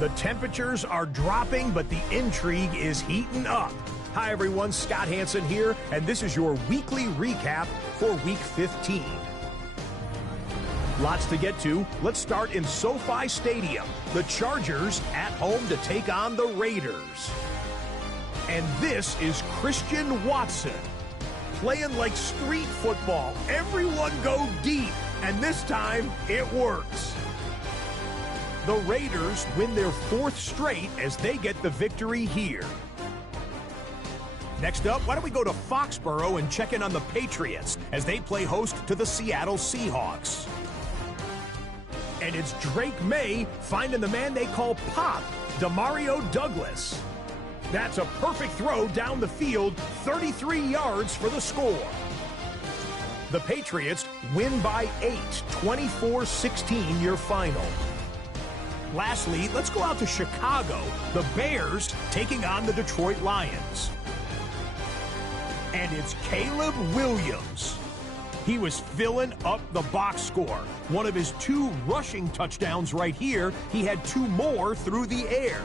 The temperatures are dropping, but the intrigue is heating up. Hi, everyone. Scott Hansen here, and this is your weekly recap for Week 15. Lots to get to. Let's start in SoFi Stadium. The Chargers at home to take on the Raiders. And this is Christian Watson playing like street football. Everyone go deep, and this time it works. The Raiders win their 4th straight as they get the victory here. Next up, why don't we go to Foxborough and check in on the Patriots as they play host to the Seattle Seahawks. And it's Drake May finding the man they call Pop, Demario Douglas. That's a perfect throw down the field, 33 yards for the score. The Patriots win by 8, 24-16 your final. Lastly, let's go out to Chicago. The Bears taking on the Detroit Lions. And it's Caleb Williams. He was filling up the box score. One of his 2 rushing touchdowns right here. He had 2 more through the air.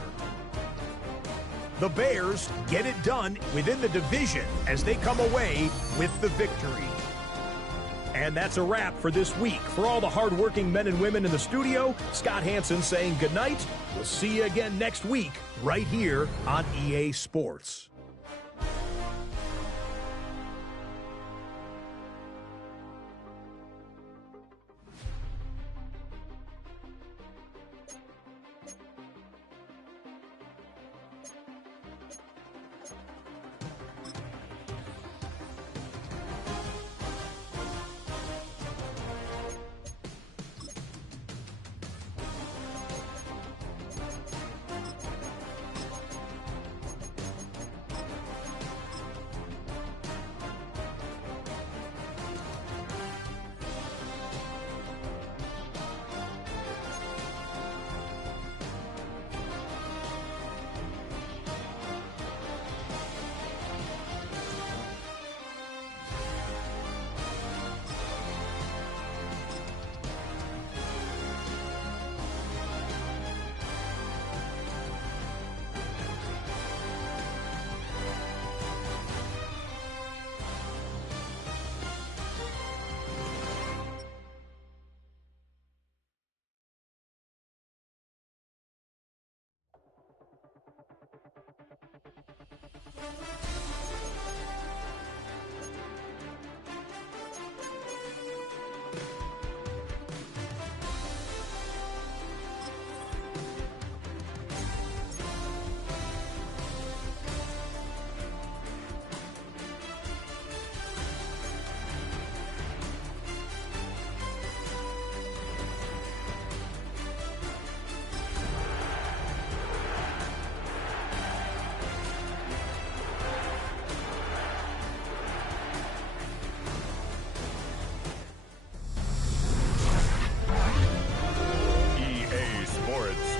The Bears get it done within the division as they come away with the victory. And that's a wrap for this week. For all the hardworking men and women in the studio, Scott Hansen saying goodnight. We'll see you again next week right here on EA Sports.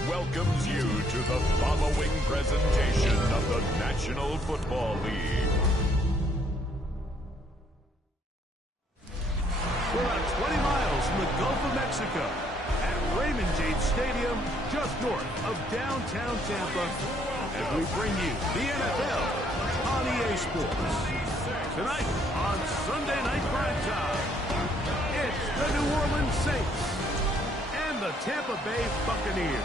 Welcomes you to the following presentation of the National Football League. We're about 20 miles from the Gulf of Mexico at Raymond James Stadium, just north of downtown Tampa, as we bring you the NFL on EA Sports. Tonight on Sunday Night Primetime, it's the New Orleans Saints and the Tampa Bay Buccaneers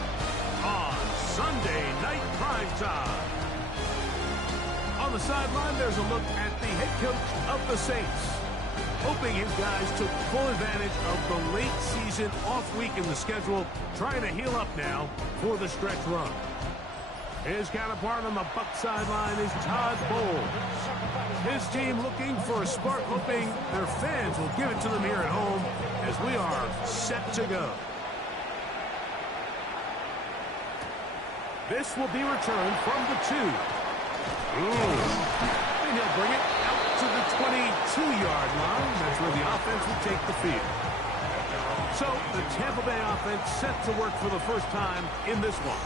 on Sunday Night Primetime. On the sideline, there's a look at the head coach of the Saints, hoping his guys took full advantage of the late season off week in the schedule, trying to heal up now for the stretch run. His counterpart on the Buck sideline is Todd Bowles. His team looking for a spark, hoping their fans will give it to them here at home as we are set to go. This will be returned from the 2. And he'll bring it out to the 22-yard line. That's where the offense will take the field. So the Tampa Bay offense set to work for the first time in this one.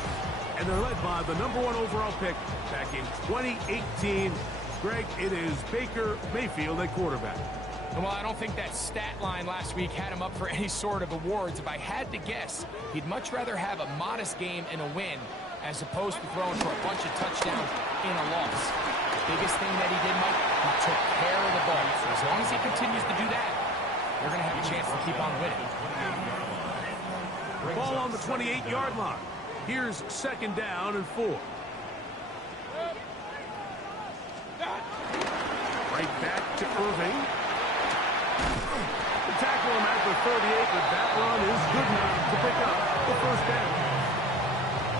And they're led by the #1 overall pick back in 2018. Greg, it is Baker Mayfield at quarterback. Well, I don't think that stat line last week had him up for any sort of awards. If I had to guess, he'd much rather have a modest game and a win as opposed to throwing for a bunch of touchdowns in a loss. The biggest thing that he did, Mike, he took care of the ball. So as long as he continues to do that, they're going to have a chance to keep on winning. Ball on the 28-yard line. Here's 2nd down and 4. Right back to Irving. The tackle him at the 38, but that run is good enough to pick up the 1st down.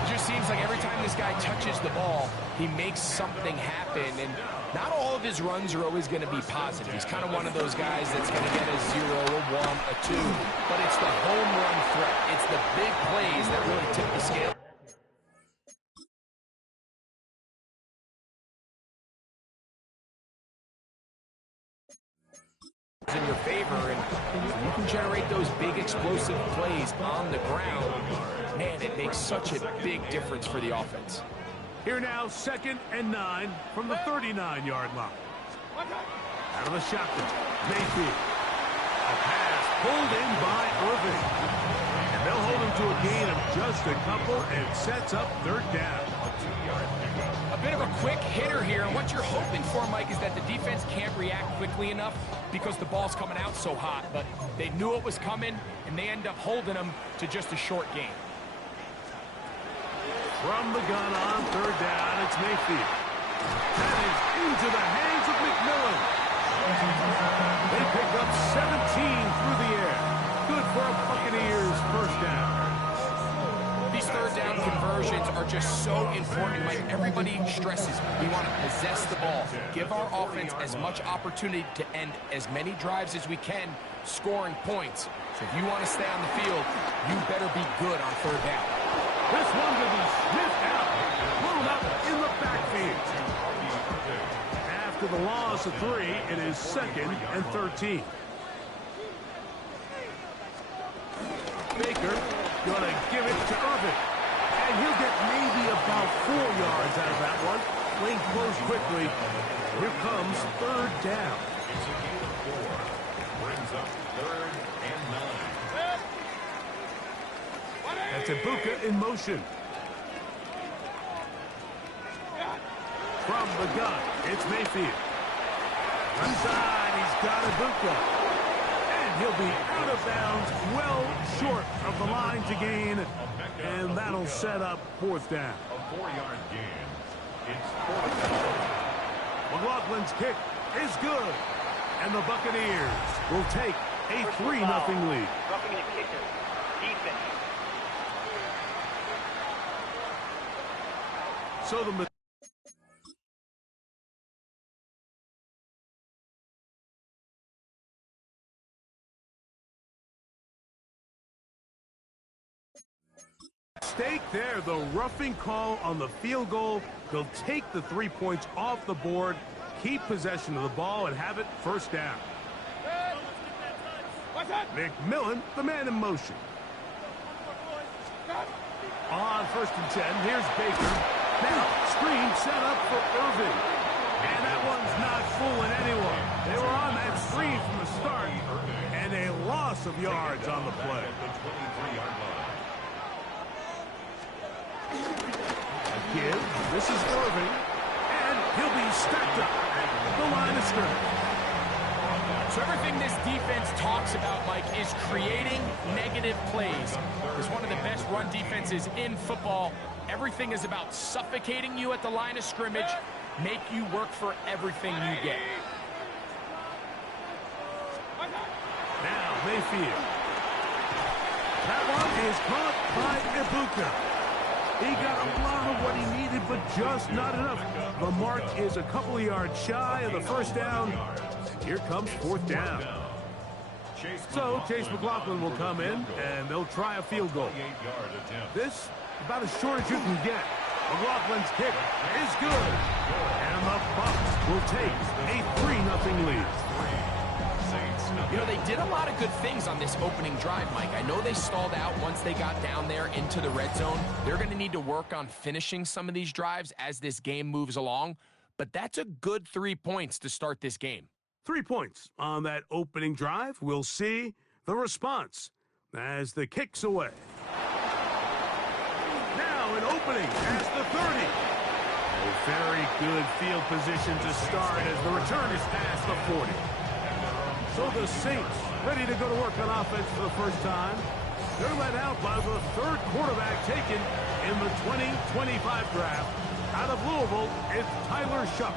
It just seems like every time this guy touches the ball, he makes something happen, and not all of his runs are always going to be positive. He's kind of one of those guys that's going to get a 0, a 1, a 2, but it's the home run threat. It's the big plays that really tip the scale. In your favor, and you can generate those big explosive plays on the ground. Man, it makes such a big difference for the offense. Here now, 2nd and 9 from the 39-yard line. Out of the shotgun, Mayfield. A pass pulled in by Irving. And they'll hold him to a gain of just a couple and sets up 3rd down. A bit of a quick hitter here, and what you're hoping for, Mike, is that the defense can't react quickly enough because the ball's coming out so hot, but they knew it was coming, and they end up holding them to just a short gain. From the gun on 3rd down, it's Mayfield. That is into the hands of McMillan. They pick up 17 through the air. Good for a Buccaneers 1st down. These 3rd down conversions are just so important, Mike. Everybody stresses we want to possess the ball, give our offense as much opportunity to end as many drives as we can, scoring points. So if you want to stay on the field, you better be good on 3rd down. This one to be sniffed out, blown up in the backfield. After the loss of 3, it is 2nd and 13. Baker gonna give it to Irving. And he'll get maybe about 4 yards out of that one. Lane closed quickly. Here comes 3rd down. Brings up 3rd and 9. That's Ibuka in motion. From the gun, it's Mayfield. Left side, he's got Ibuka. And he'll be out of bounds, well short of the line to gain. And that'll set up 4th down. A 4-yard gain. It's 4th down. McLaughlin's kick is good. And the Buccaneers will take a 3-0 lead. Roughing the kicker. Defense. So the mistake there, the roughing call on the field goal. They'll take the 3 points off the board, keep possession of the ball, and have it 1st down. McMillan, the man in motion. On 1st and 10, here's Baker. Now, screen set up for Irving. And that one's not fooling anyone. They were on that screen from the start, and a loss of yards on the play. Again, this is Irving, and he'll be stacked up at the line of scrimmage. So everything this defense talks about, Mike, is creating negative plays. It's one of the best run defenses in football. Everything is about suffocating you at the line of scrimmage, make you work for everything you get. Now, Mayfield. That one is caught by Ibuka. He got a lot of what he needed, but just not enough. The mark is a couple of yards shy of the 1st down. Here comes 4th down. So Chase McLaughlin will come in, and they'll try a field goal. This, about as short as you can get. McLaughlin's kick is good. And the Bucs will take a 3-0 lead. You know, they did a lot of good things on this opening drive, Mike. I know they stalled out once they got down there into the red zone. They're going to need to work on finishing some of these drives as this game moves along. But that's a good 3 points to start this game. 3 points on that opening drive. We'll see the response as the kick's away. Now an opening past the 30. A very good field position to start as the return is past the 40. So the Saints ready to go to work on offense for the first time. They're led out by the third quarterback taken in the 2025 draft. Out of Louisville, it's Tyler Shuck.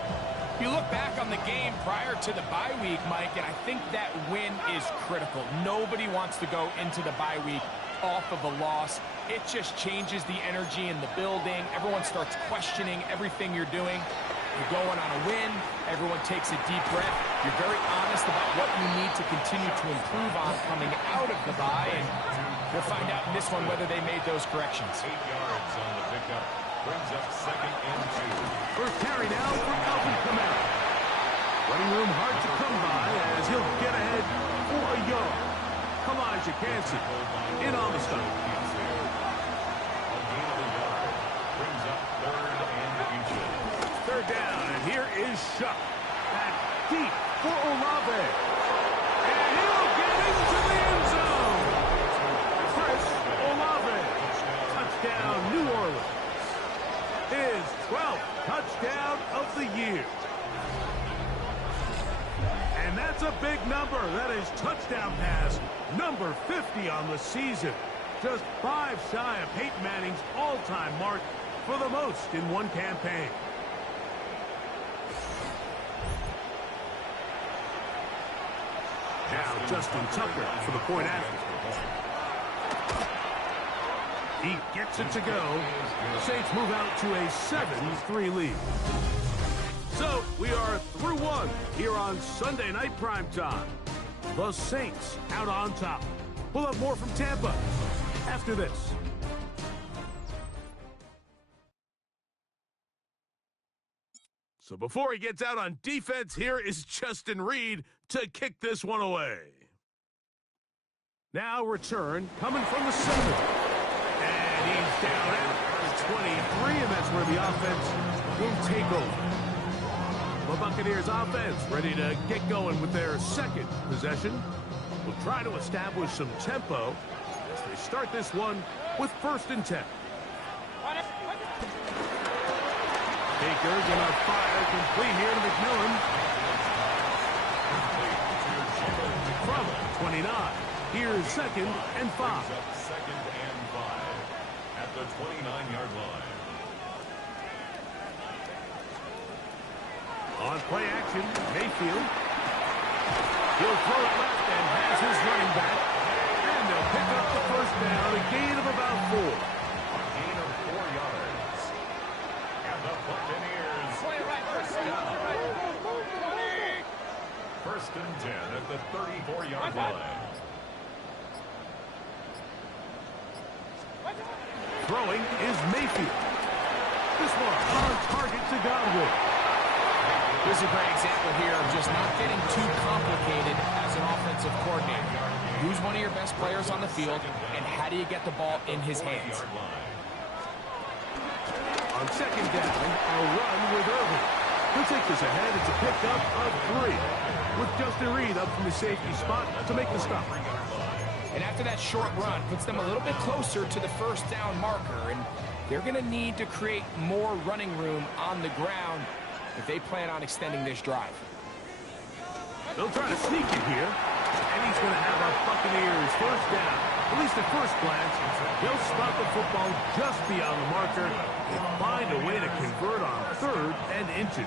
You look back on the game prior to the bye week, Mike, and I think that win is critical. Nobody wants to go into the bye week off of a loss. It just changes the energy in the building. Everyone starts questioning everything you're doing. You're going on a win. Everyone takes a deep breath. You're very honest about what you need to continue to improve on coming out of the bye, and we'll find out in this one whether they made those corrections. 8 yards on the pickup. Brings up 2nd and 2. First carry now for Alvin Kamara. Running room hard to come by as he'll get ahead for a yard. Elijah Cansey in on the stop. Brings up 3rd and inches. 3rd down, and here is Shuck. Back deep for Olave. And he'll get into the end zone. Chris Olave. Touchdown, New Orleans. His 12th touchdown of the year. And that's a big number. That is touchdown pass number 50 on the season. Just 5 shy of Peyton Manning's all-time mark for the most in one campaign. Now Justin Tucker for the point after. He gets it to go. The Saints move out to a 7-3 lead. So we are through one here on Sunday Night Primetime. The Saints out on top. We'll have more from Tampa after this. So before he gets out on defense, here is Justin Reed to kick this one away. Now return coming from the 7. And he's down at the 23, and that's where the offense will take over. The Buccaneers offense ready to get going with their 2nd possession. Will try to establish some tempo as they start this one with 1st and 10. Baker gonna fire complete here to McMillan. From 29. Here's 2nd and 5. 2nd and 5 at the 29-yard line. On play action, Mayfield. He'll throw it left and has his running back. And they'll pick up the 1st down, a gain of about 4. A gain of 4 yards. And the Buccaneers first down. 1st and 10 at the 34-yard line. Throwing is Mayfield. This one on target to Godwin. This is a great example here of just not getting too complicated as an offensive coordinator. Who's one of your best players on the field, and how do you get the ball in his hands? On 2nd down, a run with Irvin. He'll take this ahead. It's a pickup of 3. With Justin Reed up from the safety spot to make the stop. And after that short run, puts them a little bit closer to the 1st down marker, and they're going to need to create more running room on the ground if they plan on extending this drive. They'll try to sneak it here, and he's going to have our Buccaneers 1st down. At least at first glance, they'll spot the football just beyond the marker and find a way to convert on 3rd and inches.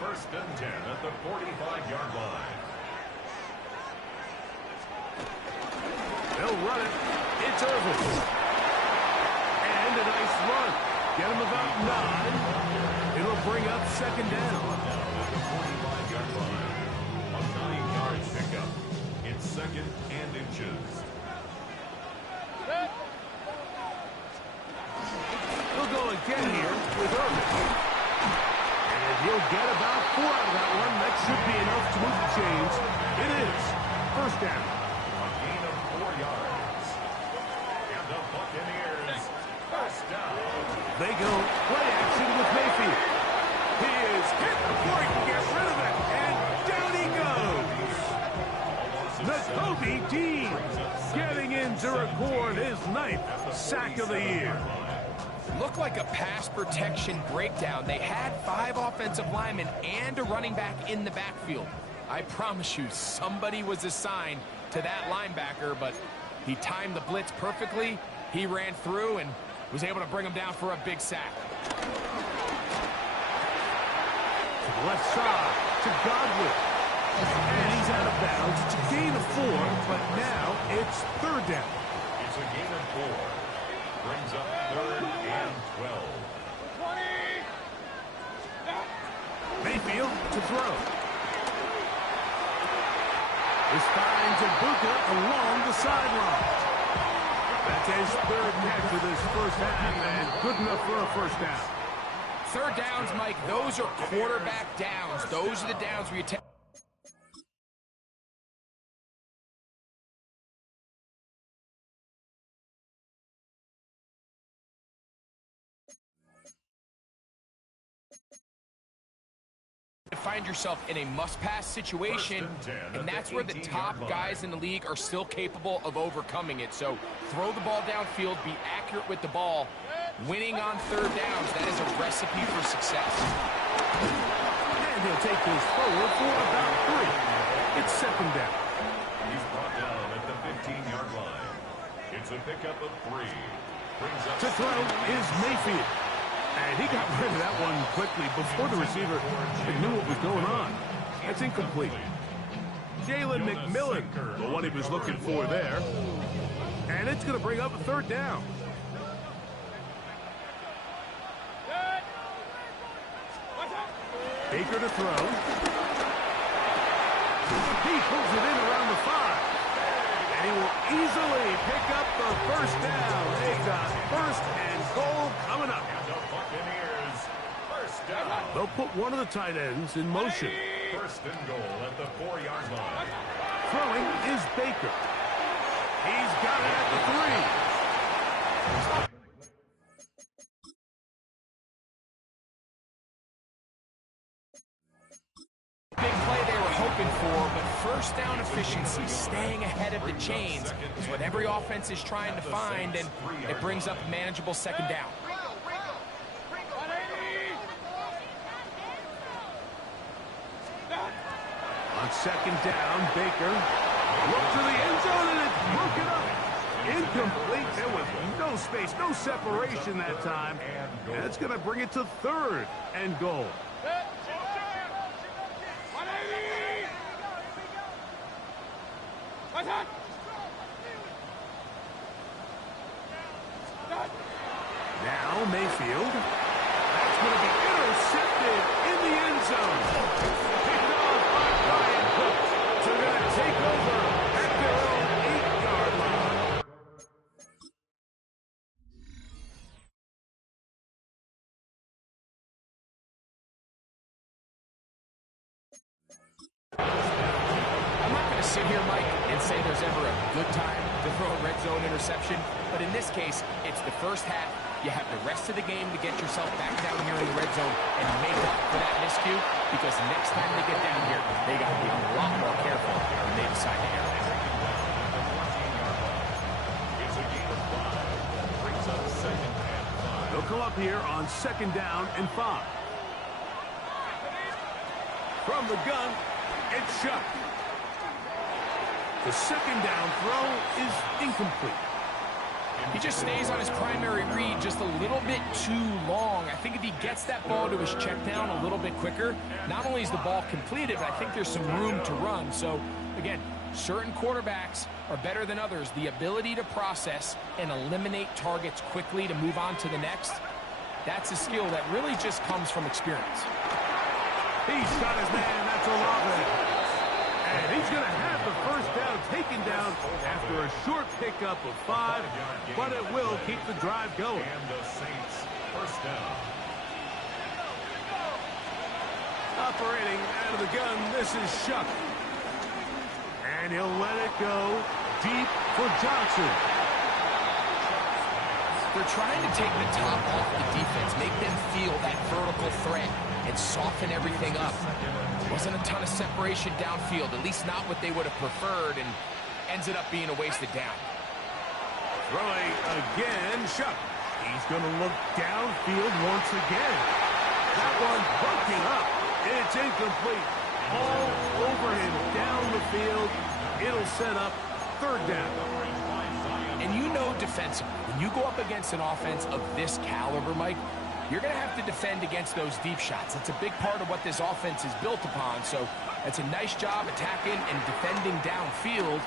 1st and 10 at the 45-yard line. They'll run it. It's Irvin. And a nice run. Get him about 9. It'll bring up 2nd down. At the 45-yard line. A 9-yard pickup. It's 2nd and inches. He'll go again here with Irvin. And he'll get about 4 out of that one. That should be enough to move the chains. It is 1st down. A gain of 4 yards. And the Buccaneers 1st down. They go play action with Mayfield. He is hit before he can get rid of it. looked like a pass protection breakdown. They had 5 offensive linemen and a running back in the backfield. I promise you, somebody was assigned to that linebacker, but he timed the blitz perfectly. He ran through and was able to bring him down for a big sack. To the left side, to Godwin. And he's out of bounds. It's a gain of 4, but now it's third down. It's a gain of 4. Brings up 3rd and 12. Mayfield to throw. This finds Ibuka along the sideline. That's his 3rd catch of this first half, and good enough for a first down. 3rd downs, Mike, those are quarterback downs. Those are the downs where you take. Find yourself in a must-pass situation, and that's where the top guys in the league are still capable of overcoming it. So throw the ball downfield, be accurate with the ball. Winning on 3rd downs, that is a recipe for success. And he'll take this forward for about 3. It's 2nd down. He's brought down at the 15-yard line. It's a pickup of 3. Brings up To throw is Mayfield. And he got rid of that one quickly before the receiver knew what was going on. That's incomplete. Jalen McMillan, for what he was looking for there. And it's going to bring up a 3rd down. Baker to throw. He pulls it in around the 5. And he will easily pick up the first down. They got 1st and goal coming up. Buccaneers. First down. They'll put one of the tight ends in motion. 1st and goal at the 4-yard line. Throwing is Baker. He's got it at the 3. Big play they were hoping for, but 1st down efficiency, staying ahead of the chains, is what every offense is trying to find, and it brings up a manageable 2nd down. On 2nd down, Baker. Look to the end zone, and it's broken up. Incomplete. There was no space, no separation that time. And it's going to bring it to 3rd and goal. Now Mayfield. That's going to be intercepted in the end zone. Picked off by Brian Cook. So they're going to take over at their own 8-yard line. I'm not going to sit here, Mike, and say there's ever a good time to throw a red zone interception, but in this case, it's the first half. You have the rest of the game to get yourself back down here in the red zone and make up for that miscue, because next time they get down here, they got to be a lot more careful when they decide to air it. It's a gain of 5. Brings up 2nd and 5. They'll come up here on 2nd down and 5. From the gun, it's shot. The 2nd down throw is incomplete. He just stays on his primary read just a little bit too long. I think if he gets that ball to his check down a little bit quicker, not only is the ball completed, but I think there's some room to run. So, again, certain quarterbacks are better than others. The ability to process and eliminate targets quickly to move on to the next, that's a skill that really just comes from experience. He's got his man. That's Olave. And he's going to have the first down taken down after a short pickup of 5, but it will keep the drive going. And the Saints, 1st down. Operating out of the gun, this is Shuck. And he'll let it go deep for Johnson. They're trying to take the top off the defense, make them feel that vertical threat, and soften everything up. Wasn't a ton of separation downfield, at least not what they would have preferred, and ends it up being a wasted down. Throwing again, Shuck. He's going to look downfield once again. That one broken up. It's incomplete. All over him down the field. It'll set up third down. And you know defensively, when you go up against an offense of this caliber, Mike, you're going to have to defend against those deep shots. That's a big part of what this offense is built upon. So that's a nice job attacking and defending downfield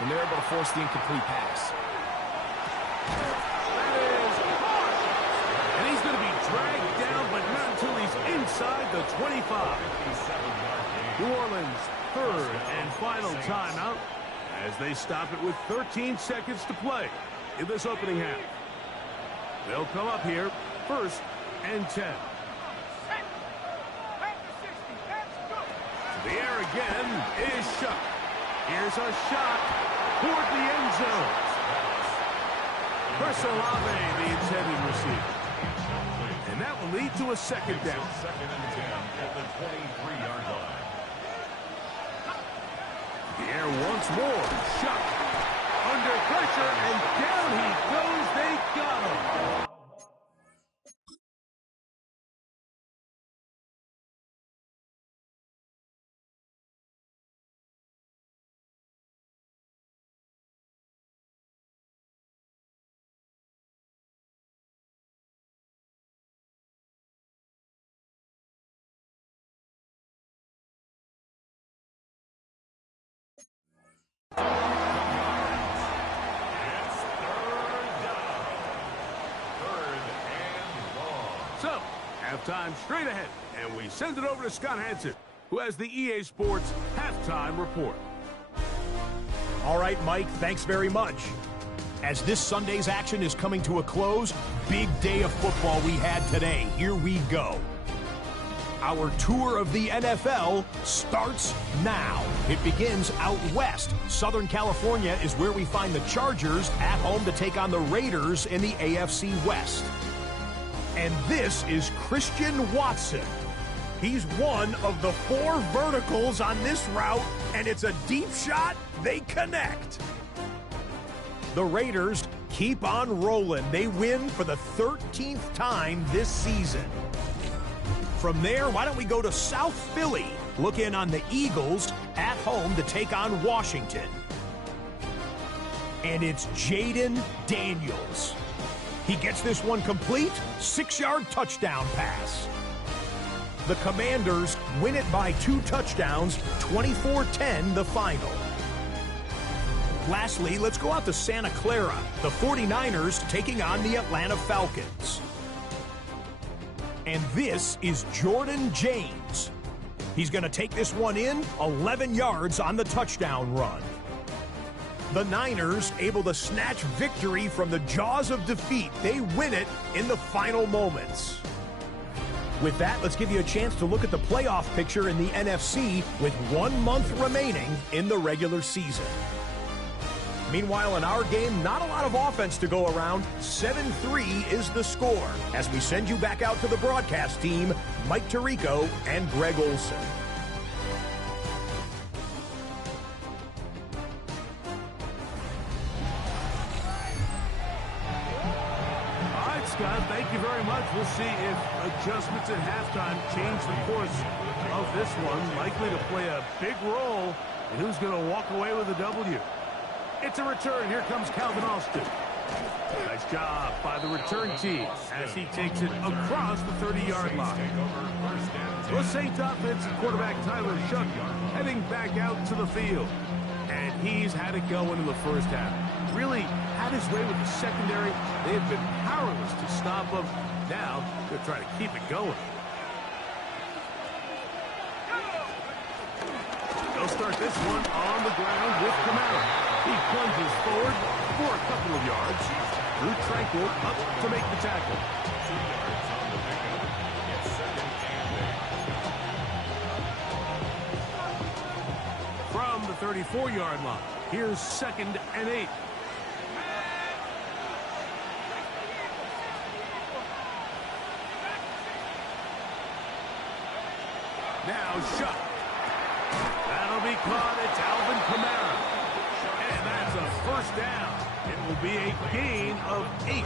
when they're able to force the incomplete pass. And he's going to be dragged down, but not until he's inside the 25. New Orleans, third and final timeout as they stop it with 13 seconds to play in this opening half. They'll come up here, first and 10. The air again is shut. Here's a shot toward the end zone. Chris Olave, the intended receiver. And that will lead to a second down. Second and 10 at the 23-yard line. The air once more. Shot. Under pressure, and down he goes. They got him. So, halftime straight ahead, and we send it over to Scott Hansen, who has the EA Sports halftime report. All right, Mike, thanks very much. As this Sunday's action is coming to a close, big day of football we had today. Here we go. Our tour of the NFL starts now. It begins out west. Southern California is where we find the Chargers at home to take on the Raiders in the AFC West. And this is Christian Watson. He's one of the 4 verticals on this route, and it's a deep shot. They connect. The Raiders keep on rolling. They win for the 13th time this season. From there, why don't we go to South Philly, look in on the Eagles at home to take on Washington. And it's Jaden Daniels. He gets this one complete, 6-yard touchdown pass. The Commanders win it by 2 touchdowns, 24-10 the final. Lastly, let's go out to Santa Clara, the 49ers taking on the Atlanta Falcons. And this is Jordan James. He's going to take this one in, 11 yards on the touchdown run. The Niners able to snatch victory from the jaws of defeat. They win it in the final moments. With that, let's give you a chance to look at the playoff picture in the NFC with 1 month remaining in the regular season. Meanwhile, in our game, not a lot of offense to go around. 7-3 is the score. As we send you back out to the broadcast team, Mike Tirico and Greg Olson. Scott, thank you very much. We'll see if adjustments at halftime change the course of this one. Likely to play a big role in who's going to walk away with a W. It's a return. Here comes Calvin Austin. Nice job by the return team as he takes it across the 30-yard line. The Saints offensive quarterback Tyler Shuck heading back out to the field. And he's had it go into the first half. Really had his way with the secondary. They have been powerless to stop him. Now they're trying to keep it going. They'll start this one on the ground with Kamara. He plunges forward for a couple of yards. Drew Tranquil up to make the tackle. 2 yards on the pickup. It's second and 8. From the 34-yard line, here's 2nd and 8. Now shot. That'll be caught. It's Alvin Kamara. And that's a first down. It will be a gain of 8.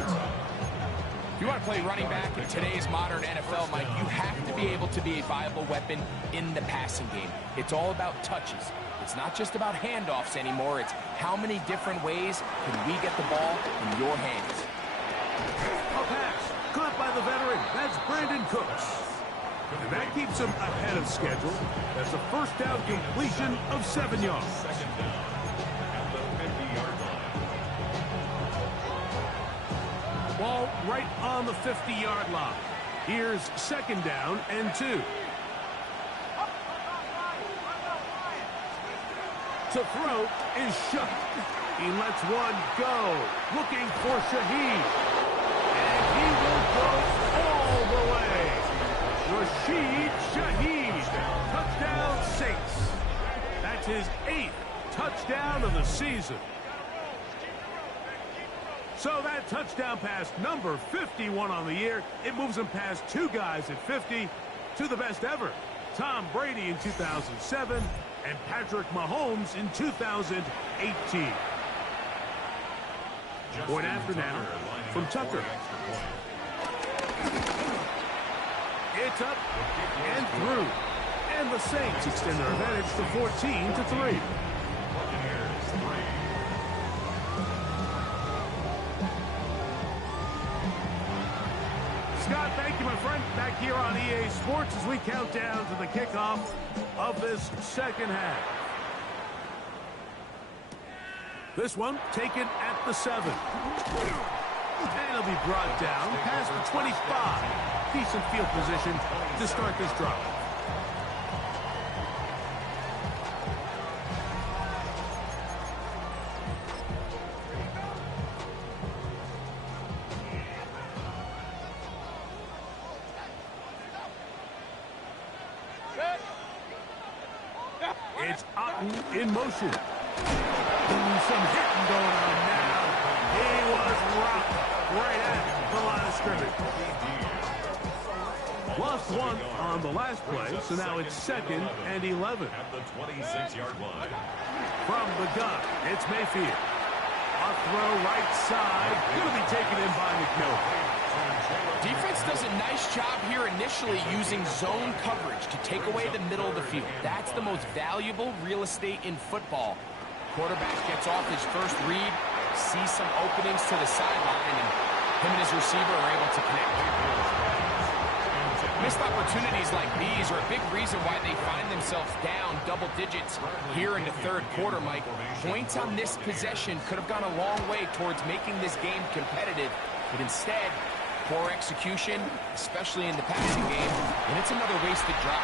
If you want to play running back in today's modern NFL, Mike, you have to be able to be a viable weapon in the passing game. It's all about touches. It's not just about handoffs anymore. It's how many different ways can we get the ball in your hands. A pass caught by the veteran. That's Brandon Cooks. And that keeps him ahead of schedule. That's a first down completion of 7 yards. Second down at the 50-yard line. Ball right on the 50-yard line. Here's second down and 2. To throw is Shuck. He lets one go. Looking for Shaheed. And he will go all the way. Rashid Shaheed. Touchdown Saints. That's his 8th touchdown of the season. So that touchdown pass, number 51 on the year, it moves him past 2 guys at 50 to the best ever. Tom Brady in 2007 and Patrick Mahomes in 2018. Point after now from Tucker. It's up and through. And the Saints extend their advantage to 14-3. Scott, thank you, my friend. Back here on EA Sports as we count down to the kickoff of this second half. This one taken at the 7. And it'll be brought down past the 25. Decent field position to start this drive. It's Otten in motion. Some hitting going on now. He was rocked right at the line of scrimmage. Lost one on the last play, so now it's 2nd and 11. At the 26-yard line. From the gun, it's Mayfield. A throw right side. Going to be taken in by McMillan. Defense does a nice job here initially using zone coverage to take away the middle of the field. That's the most valuable real estate in football. Quarterback gets off his first read, sees some openings to the sideline, and him and his receiver are able to connect. Missed opportunities like these are a big reason why they find themselves down double digits here in the third quarter, Mike. Points on this possession could have gone a long way towards making this game competitive, but instead, poor execution, especially in the passing game, and it's another wasted drive.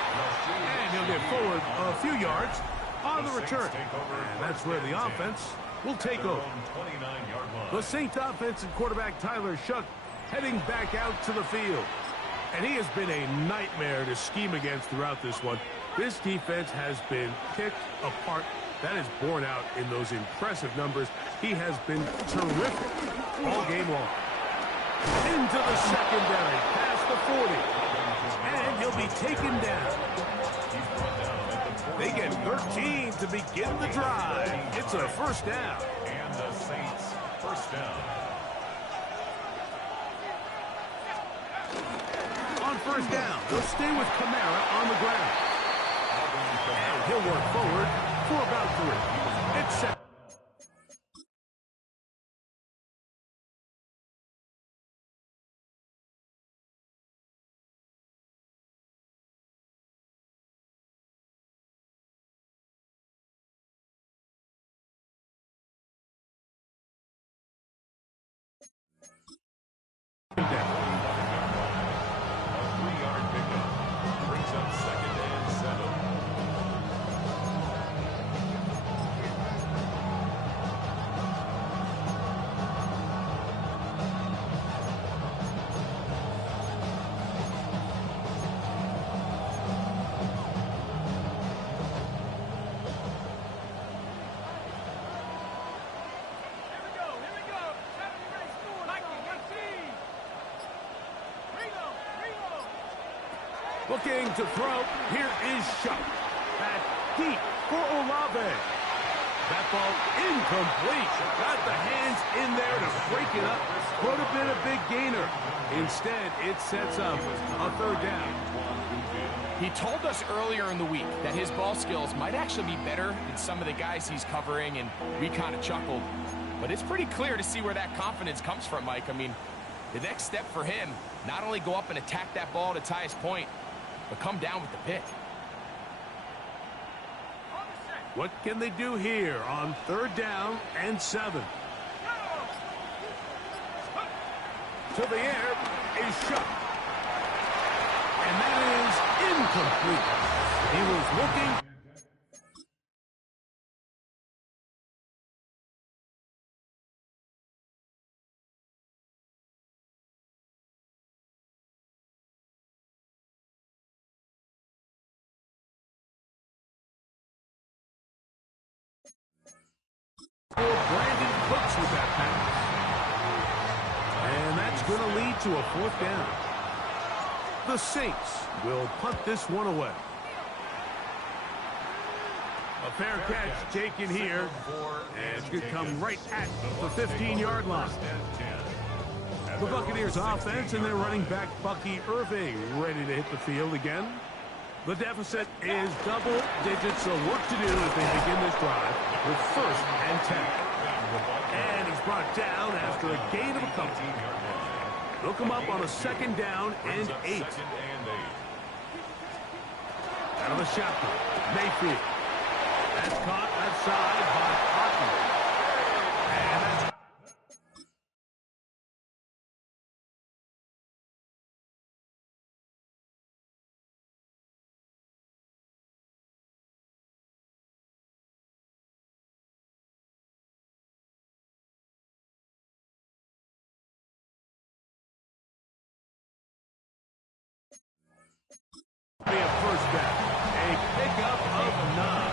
And he'll get forward a few yards on the return. And that's where the offense will take over. The Saints offense and quarterback Tyler Shuck heading back out to the field. And he has been a nightmare to scheme against throughout this one. This defense has been picked apart. That is borne out in those impressive numbers. He has been terrific all game long. Into the secondary, past the 40. And he'll be taken down. They get 13 to begin the drive. It's a first down. And the Saints first down. On first down, they'll stay with Kamara on the ground. And he'll work forward for about 3. It's set. A 3-yard pickup brings up 2nd and 7. Looking to throw. Here is Shuck. Back deep for Olave. That ball incomplete. Got the hands in there to break it up. Could have been a big gainer. Instead, it sets up a third down. He told us earlier in the week that his ball skills might actually be better than some of the guys he's covering, and we kind of chuckled. But it's pretty clear to see where that confidence comes from, Mike. I mean, the next step for him, not only go up and attack that ball to tie his point, but come down with the pick. What can they do here on 3rd down and 7? To the air is shot. And that is incomplete. He was looking. Brandon Cooks with that pass. And that's going to lead to a 4th down. The Saints will punt this one away. A fair catch taken here. And it's going to come right at the 15-yard line. The Buccaneers offense and their running back Bucky Irving ready to hit the field again. The deficit is double digits, so work to do as they begin this drive with 1st and 10. And he's brought down after a gain of a couple. They'll come up on a 2nd down and 8. Out of the shotgun, Mayfield. That's caught outside by Hockey. And that's... Be a 1st down. A pickup of 9.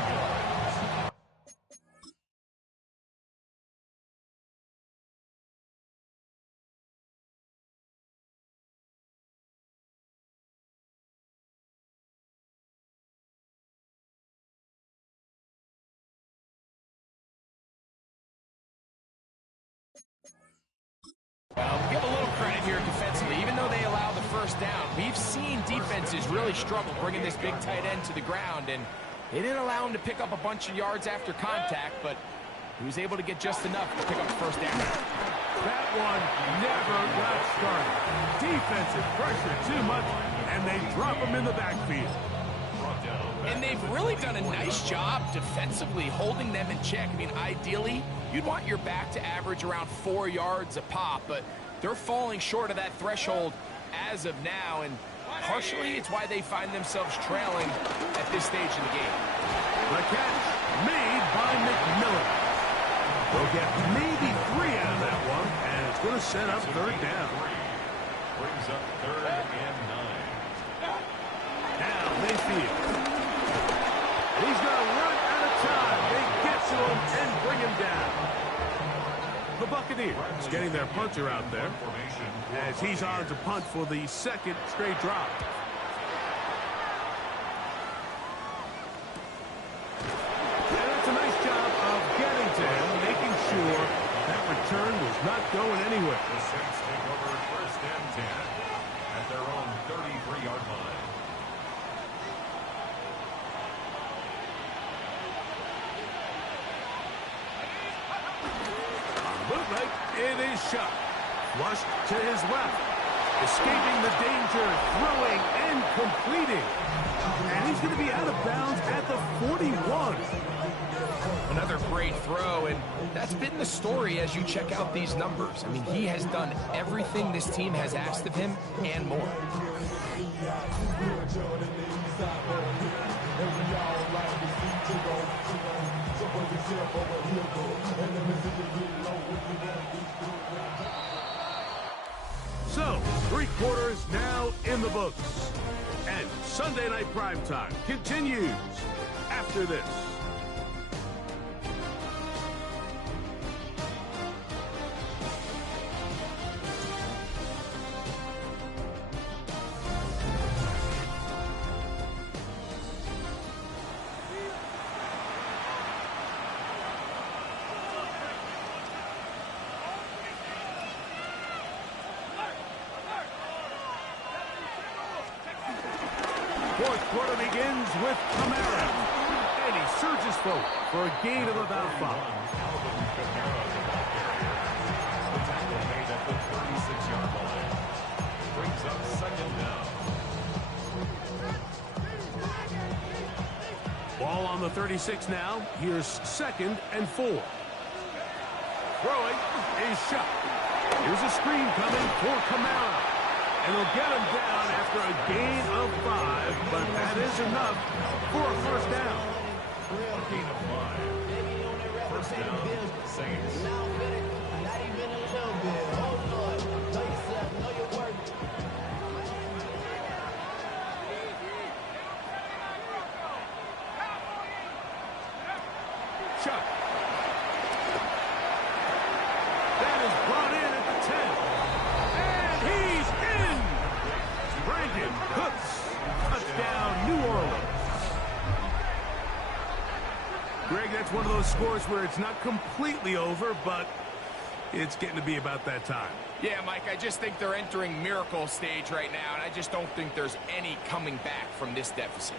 Give a little credit here defensively. Even though they allow the 1st down, we've seen defenses really struggle bringing this big tight end to the ground, and they didn't allow him to pick up a bunch of yards after contact, but he was able to get just enough to pick up the 1st down. That one never got started. Defensive pressure too much, and they drop him in the backfield. And they've really done a nice job defensively holding them in check. I mean, ideally, you'd want your back to average around 4 yards a pop, but they're falling short of that threshold as of now, and partially it's why they find themselves trailing at this stage in the game. The catch made by McMillan. They'll get maybe 3 out of that one, and it's going to set up 3rd down. Brings up 3rd and 9. Now Mayfield. He's going to run out of time. They get to him and bring him down. The Buccaneers getting their punter out there as he's on to punt for the 2nd straight drop. And it's a nice job of getting to him, making sure that return was not going anywhere. The Saints take over 1st and 10 at their own 33-yard line. Bootleg, it is shot. Flushed to his left. Escaping the danger, throwing and completing. And he's going to be out of bounds at the 41. Another great throw, and that's been the story as you check out these numbers. I mean, he has done everything this team has asked of him and more. So, 3 quarters now in the books. And Sunday Night Primetime continues after this. Fourth quarter begins with Kamara. And he surges forward for a gain of about 5. Alvin Kamara, the ball carrier. The tackle made at the 36-yard line. Brings up second down. Ball on the 36 now. Here's 2nd and 4. Throwing is shot. Here's a screen coming for Kamara. And he'll get him down after a gain of 5, but that is enough for a first down. A gain of 5. First down, Saints. Chuck. That is brought in at the 10. And he's in! Brandon Cooks. Touchdown, New Orleans. Greg, that's one of those scores where it's not completely over, but it's getting to be about that time. Yeah, Mike, I just think they're entering miracle stage right now, and I just don't think there's any coming back from this deficit.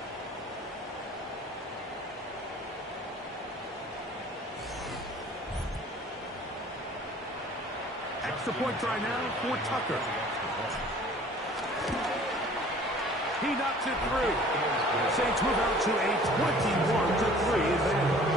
Extra point try now for Tucker. He knocks it through. Saints move out to a 21-3 advantage.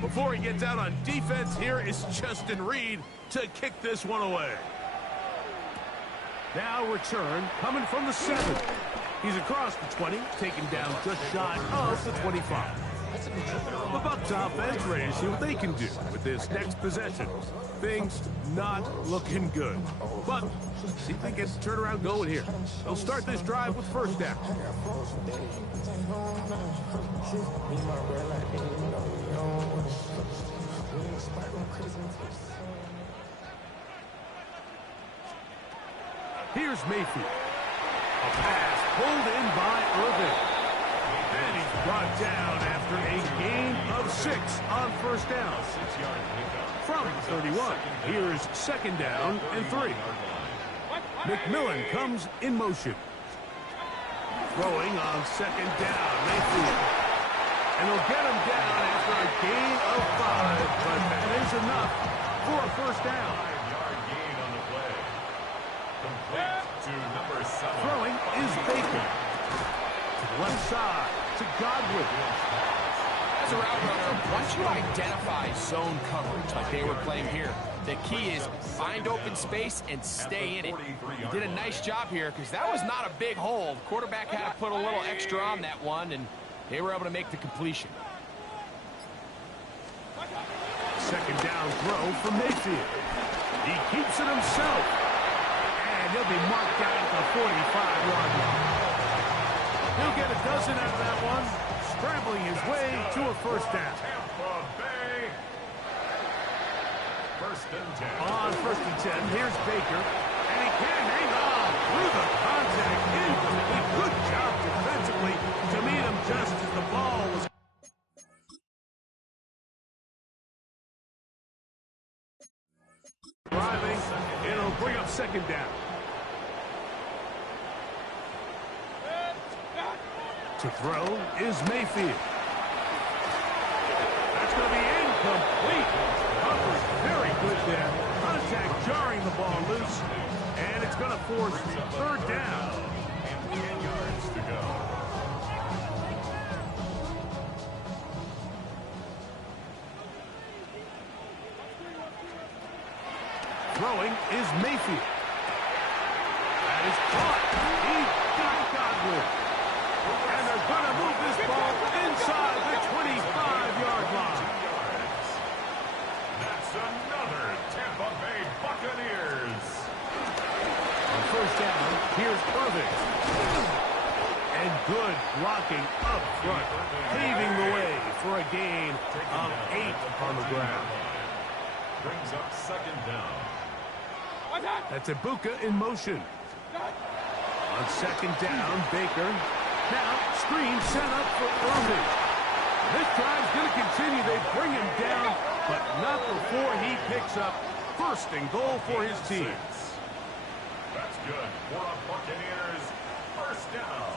Before he gets out on defense, here is Justin Reed to kick this one away. Now return coming from the 7. He's across the 20, taken down just shy of the 25. The Bucs offense ready to see what they can do with this next possession. Things not looking good. But see if they get the turnaround going here. They'll start this drive with first down. Here's Mayfield. A pass pulled in by Irvin. And he's brought down after a gain of 6 on first down. 6-yard pickup. From 31, here's 2nd down and 3. McMillan comes in motion. Throwing on 2nd down, Mayfield. And he'll get him down after a gain of 5, but that is enough for a first down. 5-yard gain on the play. Complete to number 7. Throwing is Baker. To the left side, to Godwin. As a route runner, once you identify zone coverage like they were playing here, the key is find open space and stay in it. He did a nice job here because that was not a big hole. The quarterback had to put a little extra on that one, and they were able to make the completion. 2nd down throw from Mayfield. He keeps it himself. And he'll be marked down at the 45-yard line. He'll get a dozen out of that one, scrambling his way to a first down. Tampa Bay. 1st and 10. On 1st and 10, here's Baker. And he can't hang on through the contact. Incomplete. Good job defensively to meet him just as the ball was. Driving. It'll bring up 2nd down. To throw is Mayfield. That's going to be incomplete. Coverage very good there. Contact jarring the ball loose. And it's going to force 3rd down. And 10 yards to go. Throwing is Mayfield. That is caught. He got Godwin. And they're going to move this ball inside the 25-yard line. That's another Tampa Bay Buccaneers. On first down, here's Irvin. And good blocking up front, paving the way for a gain of 8 on the ground. Brings up 2nd down. That's Ibuka in motion. On 2nd down, Baker. Now, screen set up for Irvin. This drive's going to continue. They bring him down, but not before he picks up first and goal for his team. That's good for a Buccaneers first down.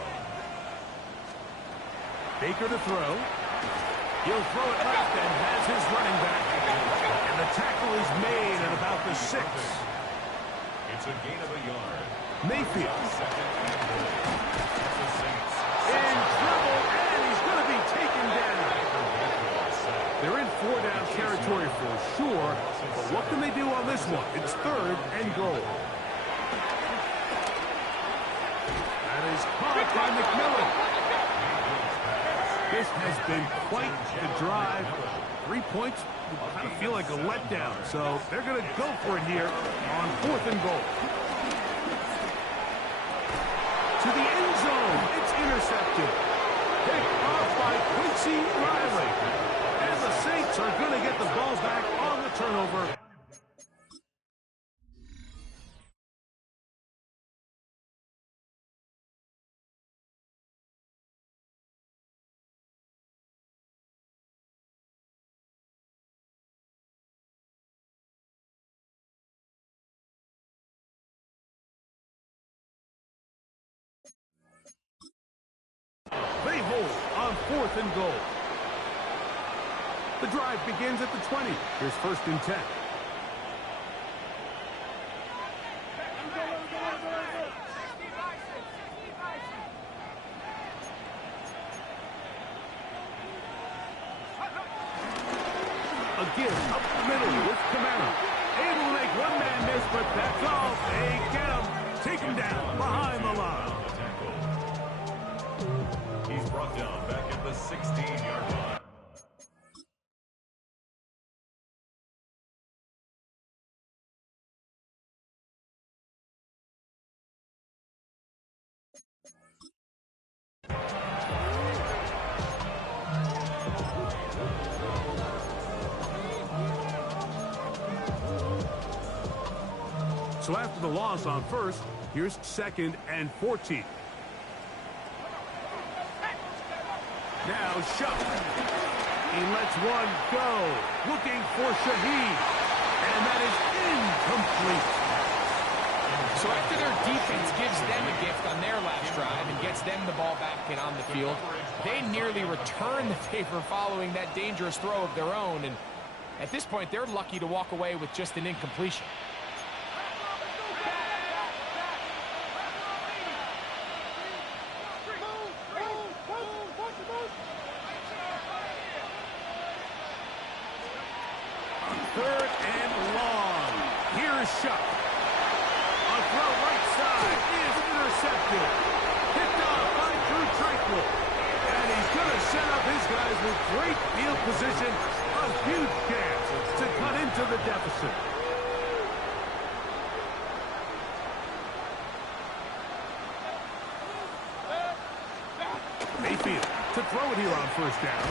Baker to throw. He'll throw it left and has his running back. And the tackle is made at about the 6. It's a gain of a yard. Mayfield. Second and goal. The Saints. In trouble, and he's going to be taken down. They're in 4-down territory for sure, but what can they do on this one? It's 3rd and goal. That is caught by McMillan. This has been quite the drive. 3 points will kind of feel like a letdown, so they're going to go for it here on 4th and goal. To the end zone, it's intercepted. Picked off by Quincy Riley. And the Saints are going to get the ball back on the turnover. They hold on 4th and goal. The drive begins at the 20. Here's 1st and 10. Again, up the middle with Camara. Able to make one man miss, but that's all. They get him. Take him down behind the line. He's brought down back at the 16-yard line. So after the loss on 1st, here's 2nd and 14. Now Shuck. He lets one go. Looking for Shaheed. And that is incomplete. So after their defense gives them a gift on their last drive and gets them the ball back and on the field, they nearly return the favor following that dangerous throw of their own. And at this point, they're lucky to walk away with just an incompletion. Third and long. Here's Shuck. A throw right side is intercepted. Picked off by Drew Tranquil. And he's going to set up his guys with great field position. A huge chance to cut into the deficit. Mayfield to throw it here on 1st down.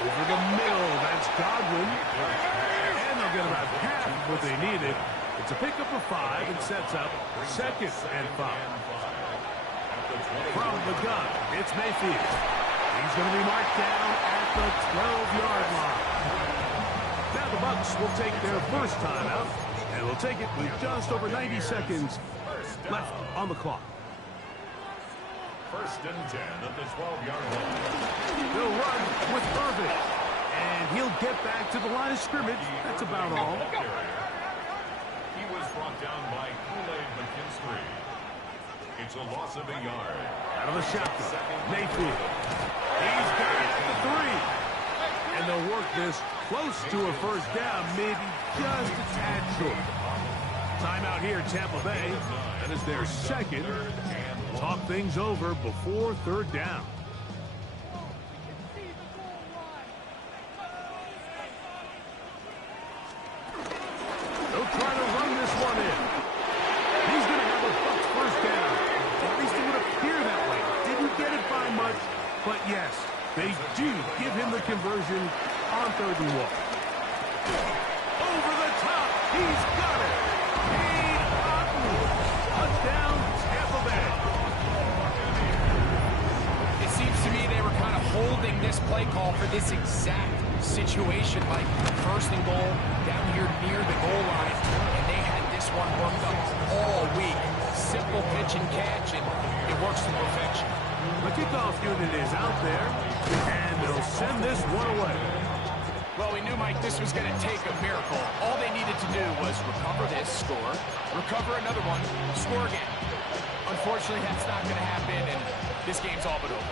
Over the middle, that's Godwin. And they'll get about half of what they needed. It's a pickup of 5 and sets up 2nd and 5. From the gun, it's Mayfield. He's going to be marked down at the 12-yard line. Now the Bucs will take their first timeout, and will take it with just over 90 seconds left on the clock. 1st and 10 at the 12-yard line. They'll run with Irvin. And he'll get back to the line of scrimmage. That's about all. He was brought down by Kool-Aid McKinstry. It's a loss of a yard. Out of the shotgun, Mayfield. He's got it at the 3. And they'll work this close to a first down, maybe just a tad short. Timeout here, Tampa Bay. That is their 2nd. Talk things over before 3rd down. They'll try to run this one in. He's going to have a Bucs first down. At least it would appear that way. Didn't get it by much, but yes, they do give him the conversion on 3rd and 1. Over the top. He's got it. Touchdown, Tampa Bay. It seems to me they were kind of holding this play call for this exact situation, like first and goal down here near the goal line, and they had this one worked up all week. Simple pitch and catch, and it works to perfection. The kickoff unit is out there, and they'll send this one away. Well, we knew, Mike, this was going to take a miracle. All they needed to do was recover this, score, recover another one, score again. Unfortunately, that's not going to happen, and this game's all but over.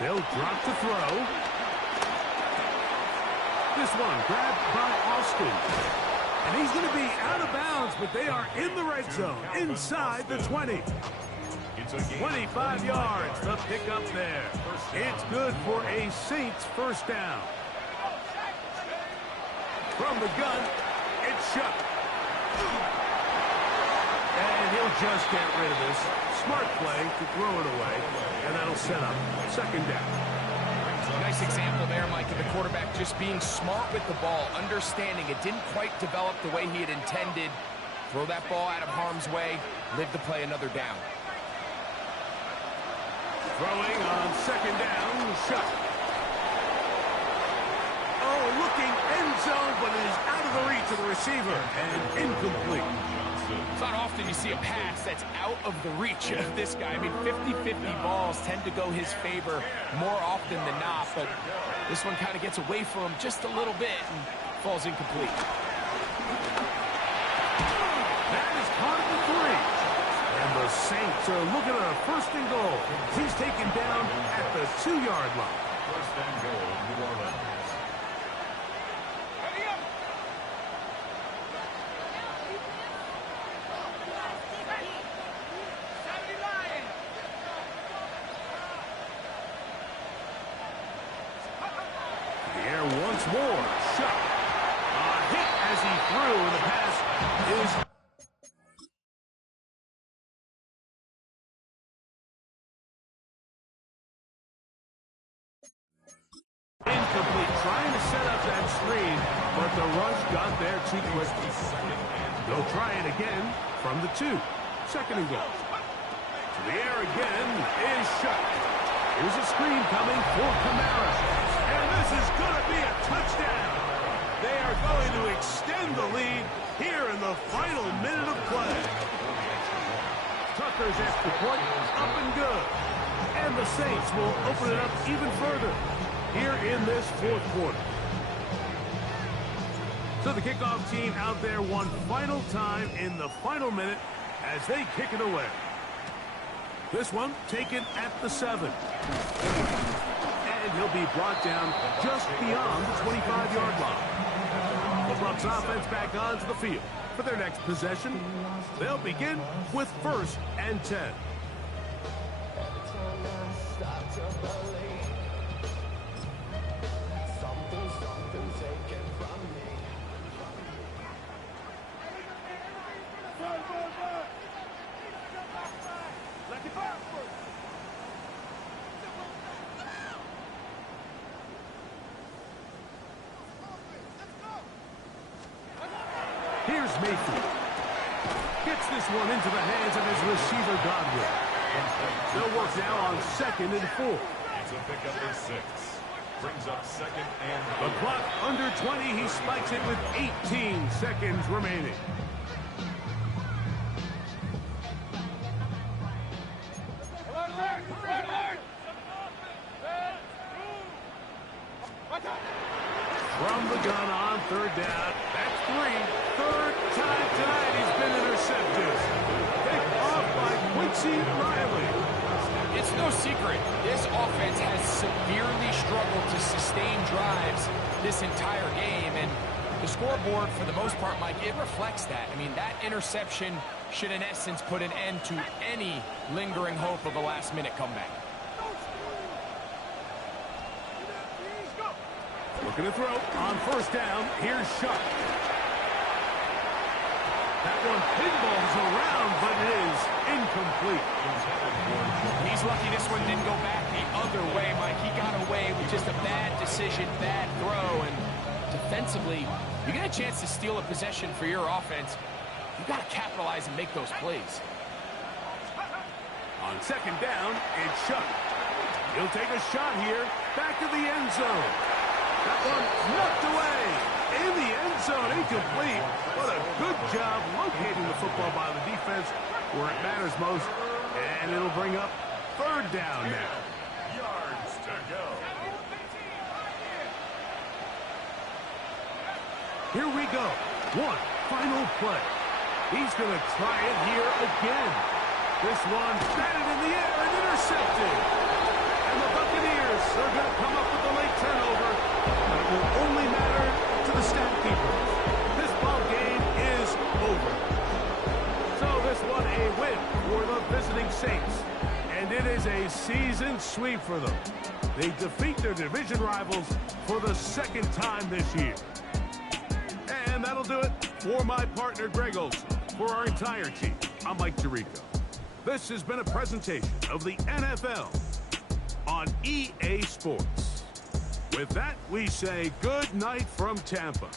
They'll drop to throw. This one grabbed by Austin. And he's going to be out of bounds, but they are in the red zone, inside the 20. 25 yards, the pickup there. It's good for a Saints first down. From the gun, it's shut. And he'll just get rid of this. Smart play to throw it away, and that'll set up second down. Nice example there, Mike, of the quarterback just being smart with the ball, understanding it didn't quite develop the way he had intended. Throw that ball out of harm's way, live to play another down. Throwing on second down, shut. Oh, looking end zone, but it is out of the reach of the receiver, and incomplete. It's not often you see a pass that's out of the reach of this guy. I mean, 50-50 balls tend to go his favor more often than not, but this one kind of gets away from him just a little bit and falls incomplete. That is caught at the 3. And the Saints are looking at a first and goal. He's taken down at the 2-yard line. First and goal, New Orleans. Once more, shot. A hit as he threw, and the pass is incomplete. Trying to set up that screen, but the rush got there too quickly. They'll try it again from the 2. Second and goal. To the air again is shut. Here's a screen coming for Kamara. And this is going to be a touchdown. They are going to extend the lead here in the final minute of play. Tucker's extra point up and good. And the Saints will open it up even further here in this fourth quarter. So the kickoff team out there one final time in the final minute as they kick it away. This one taken at the 7. And he'll be brought down just beyond the 25-yard line. The Bucs offense back onto the field for their next possession. They'll begin with 1st and 10. Here's Mayfield. Gets this one into the hands of his receiver, Godwin. They'll work now on 2nd and 4. It's a pickup of 6. Brings up 2nd and The 4. clock under 20. He spikes it with 18 seconds remaining. From the gun on 3rd down. That's 3. 3rd time tonight he's been intercepted. Picked off by Quincy Riley. It's no secret, this offense has severely struggled to sustain drives this entire game, and the scoreboard, for the most part, Mike, it reflects that. I mean, that interception should, in essence, put an end to any lingering hope of a last-minute comeback. Looking to throw on 1st down. Here's Shuck. That one pinballs around, but it is incomplete. He's lucky this one didn't go back the other way, Mike. He got away with just a bad decision, bad throw, and defensively, you get a chance to steal a possession for your offense, you got to capitalize and make those plays. On second down, it's Shuck. He'll take a shot here. Back to the end zone. That one knocked away. In the end zone, incomplete. But a good job locating the football by the defense where it matters most. And it'll bring up third down now. Yards to go. Here we go. One final play. He's going to try it here again. This one batted in the air and intercepted. And the Buccaneers are going to come up with the late turnover. But it will only matter to the stat keepers. This ball game is over. So this one a win for the visiting Saints. And it is a season sweep for them. They defeat their division rivals for the second time this year. And that'll do it for my partner, Greg Olson. For our entire team, I'm Mike Tirico. This has been a presentation of the NFL on EA Sports. With that, we say good night from Tampa.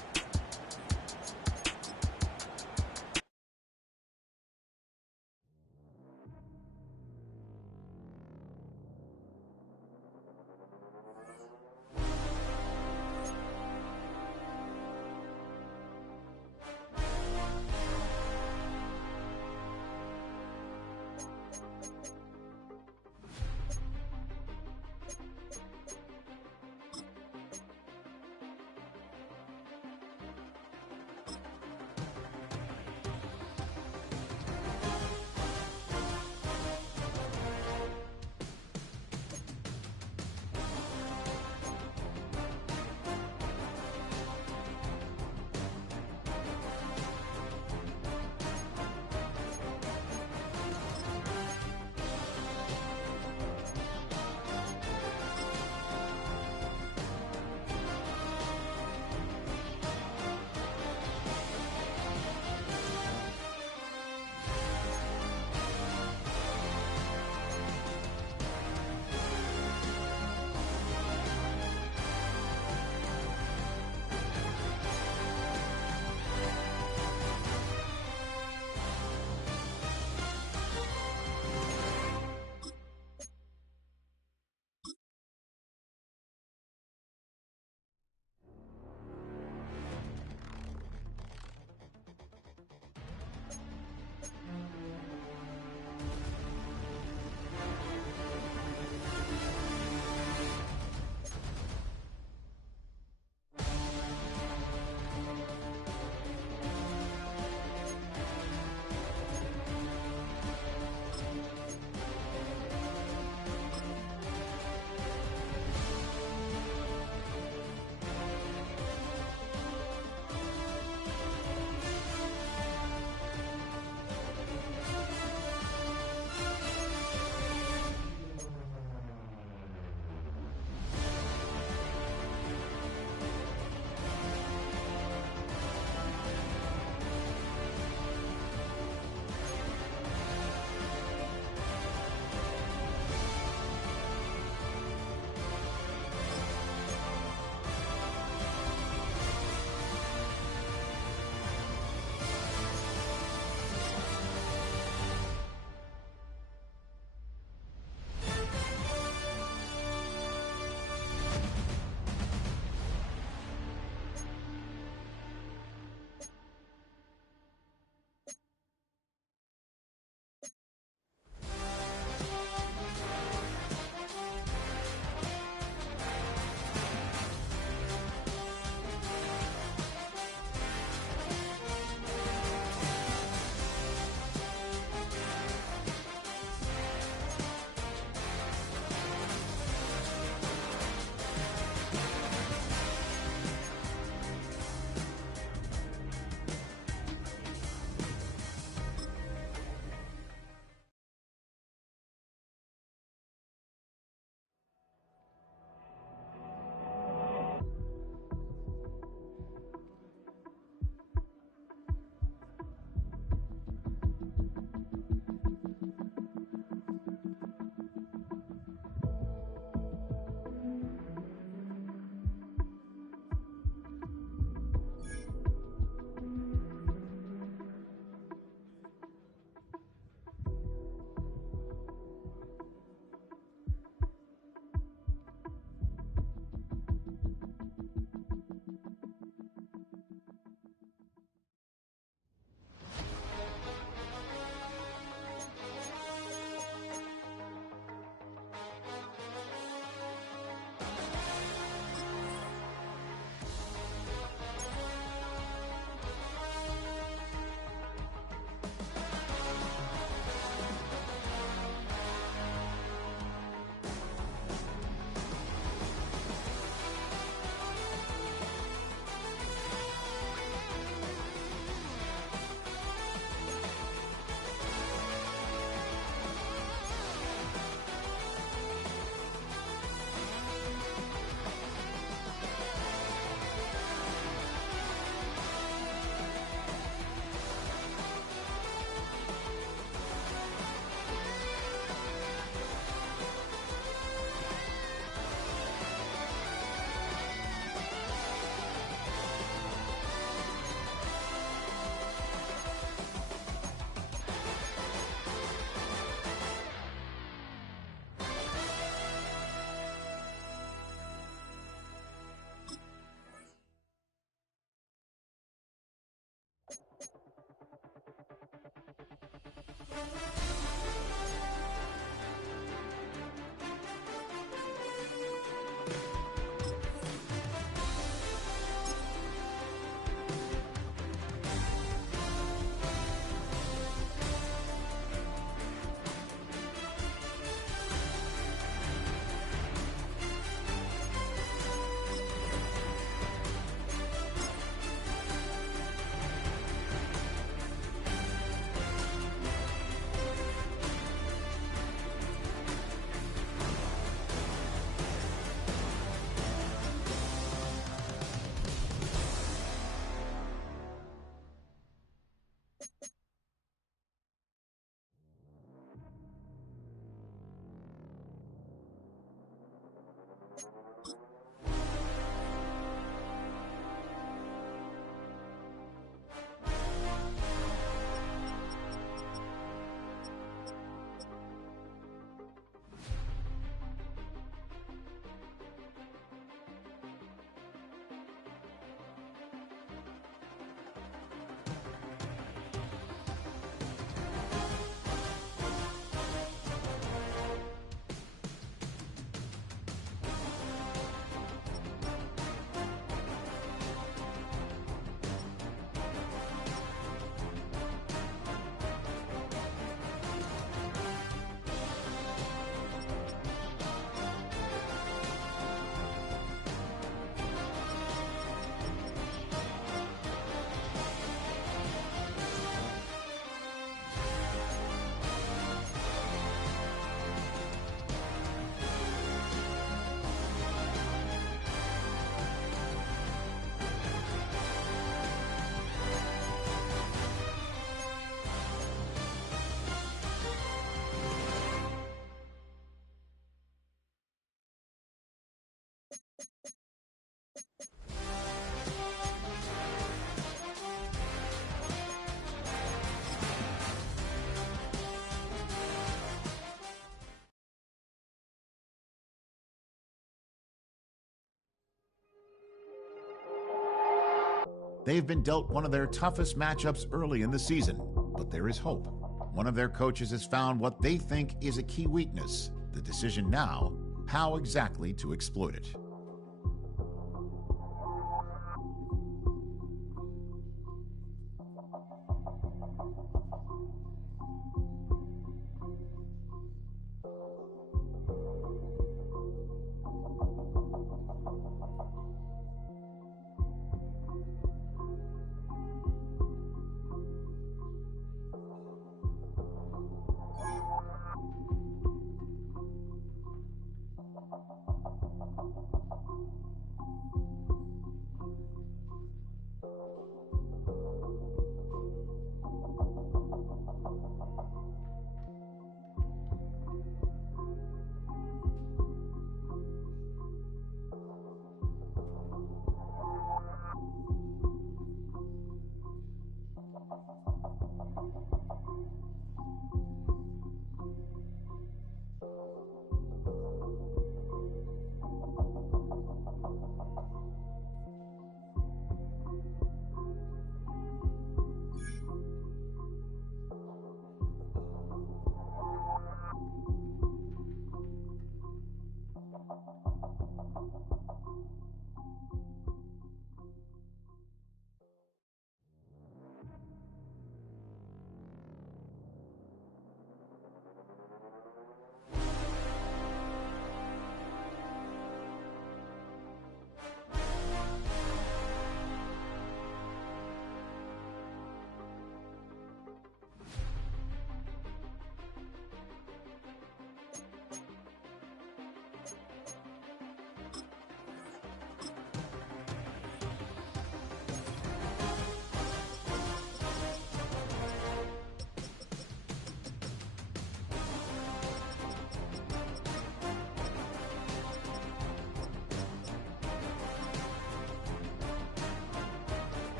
They've been dealt one of their toughest matchups early in the season, but there is hope. One of their coaches has found what they think is a key weakness. The decision now, how exactly to exploit it.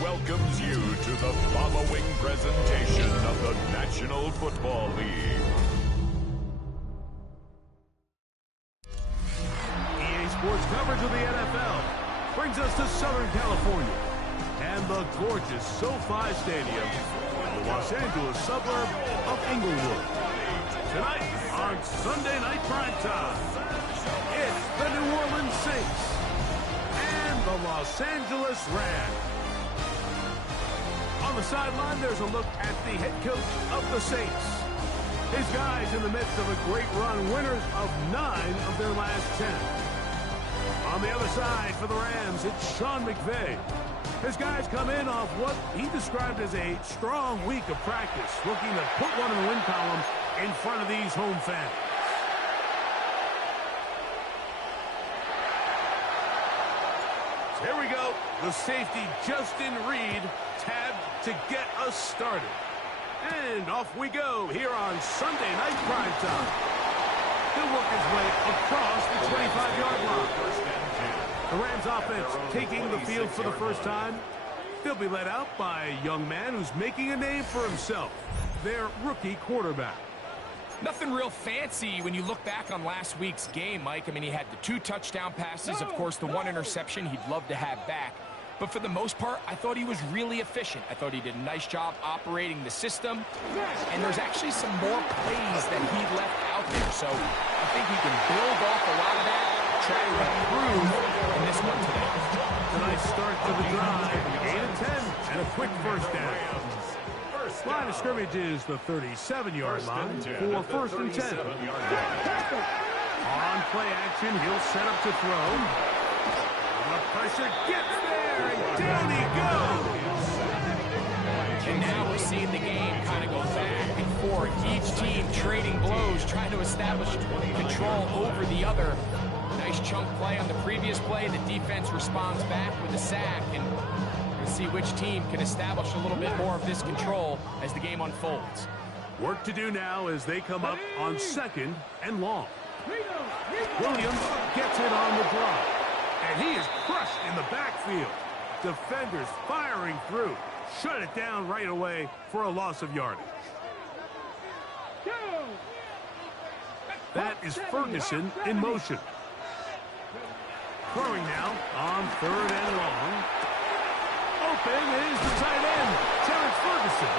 welcomes you to the following presentation of the National Football League. EA Sports coverage of the NFL brings us to Southern California and the gorgeous SoFi Stadium in the Los Angeles suburb of Inglewood. Tonight on Sunday Night Primetime, it's the New Orleans Saints and the Los Angeles Rams. On the sideline, there's a look at the head coach of the Saints. His guys in the midst of a great run, winners of 9 of their last 10. On the other side for the Rams, it's Sean McVay. His guys come in off what he described as a strong week of practice, looking to put one in the win column in front of these home fans. Here we go. The safety, Justin Reed, tabbed to get us started. And off we go here on Sunday Night Primetime. He'll work his way across the 25-yard line. The Rams offense taking the field for the first time. They'll be led out by a young man who's making a name for himself, their rookie quarterback. Nothing real fancy when you look back on last week's game, Mike. I mean, he had the 2 touchdown passes, of course, the 1 interception he'd love to have back. But for the most part, I thought he was really efficient. I thought he did a nice job operating the system. And there's actually some more plays that he left out there. So I think he can build off a lot of that, try to improve in this one today. Tonight's start to the drive, 8 of 10, and a quick first down. Line of scrimmage is the 37-yard line for first and 10. On play action, he'll set up to throw. The pressure gets there, and down he goes. And now we're seeing the game kind of go back and forth. Each team trading blows, trying to establish control over the other. Nice chunk play on the previous play. The defense responds back with a sack, and we'll see which team can establish a little bit more of this control as the game unfolds. Work to do now as they come up on 2nd and long. Williams gets it on the draw, and he is crushed in the backfield. Defenders firing through. Shut it down right away for a loss of yardage. That is Ferguson in motion. Throwing now on 3rd and long. Open is the tight end, Terrence Ferguson.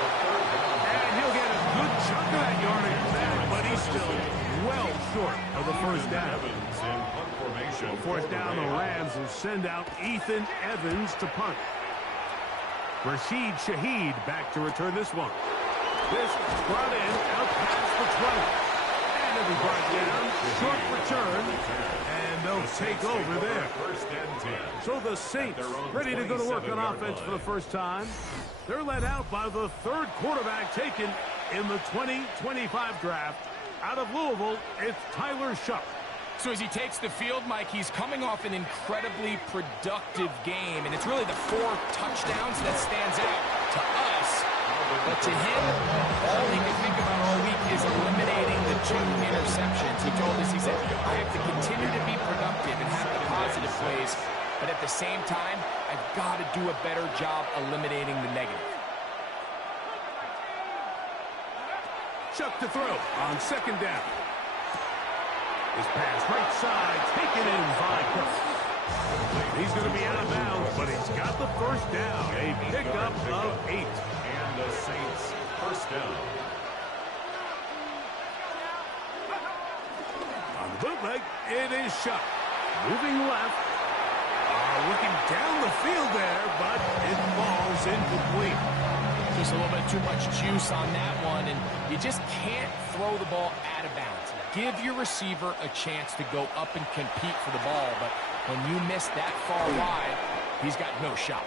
And he'll get a good chunk of that yardage back, but he's still well short of the first down. Fourth down, the Rams will send out Ethan Evans to punt. Rashid Shaheed back to return this one. This is brought in out past the 20. And it'll be brought down, short return, and they'll take over there. So the Saints ready to go to work on offense for the first time. They're led out by the 3rd quarterback taken in the 2025 draft. Out of Louisville, it's Tyler Shuck. So as he takes the field, Mike, he's coming off an incredibly productive game, and it's really the 4 touchdowns that stands out to us. But to him, all he can think about all week is eliminating the 2 interceptions. He told us, he said, I have to continue to be productive and have the positive plays, but at the same time, I've got to do a better job eliminating the negative. Chuck to throw on second down. His pass right side, taken in by Cook. He's going to be out of bounds, but he's got the first down. A pickup of 8. And the Saints first down. On the bootleg, it is Shuck. Moving left. Looking down the field there, but it falls incomplete. Just a little bit too much juice on that one, and you just can't throw the ball out of bounds. Give your receiver a chance to go up and compete for the ball, but when you miss that far wide, he's got no shot.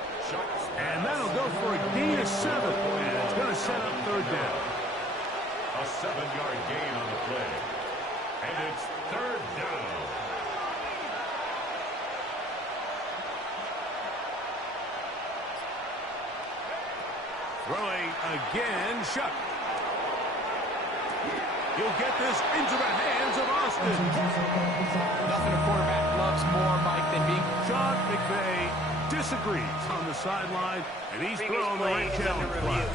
And that'll go for a gain of 7, and it's going to set up third down. A 7-yard gain on the play. And it's third down. Throwing again, Shuck. He'll get this into the hands of Austin. Nothing a quarterback loves more, Mike, than being... Sean McVay disagrees on the sideline, and he's throwing the right challenge flag.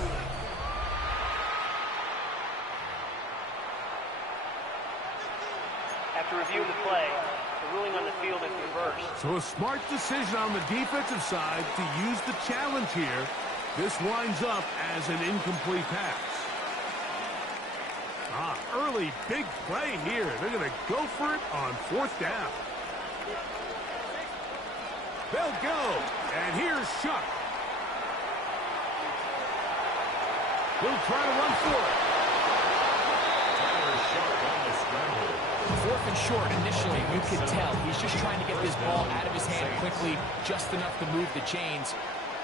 After reviewing the play, the ruling on the field is reversed. So a smart decision on the defensive side to use the challenge here. This winds up as an incomplete pass. Early big play here. They're going to go for it on fourth down. They'll go. And here's Shuck. He'll try to run for it. Fourth and short, initially, you could tell he's just trying to get this ball out of his hand quickly, just enough to move the chains.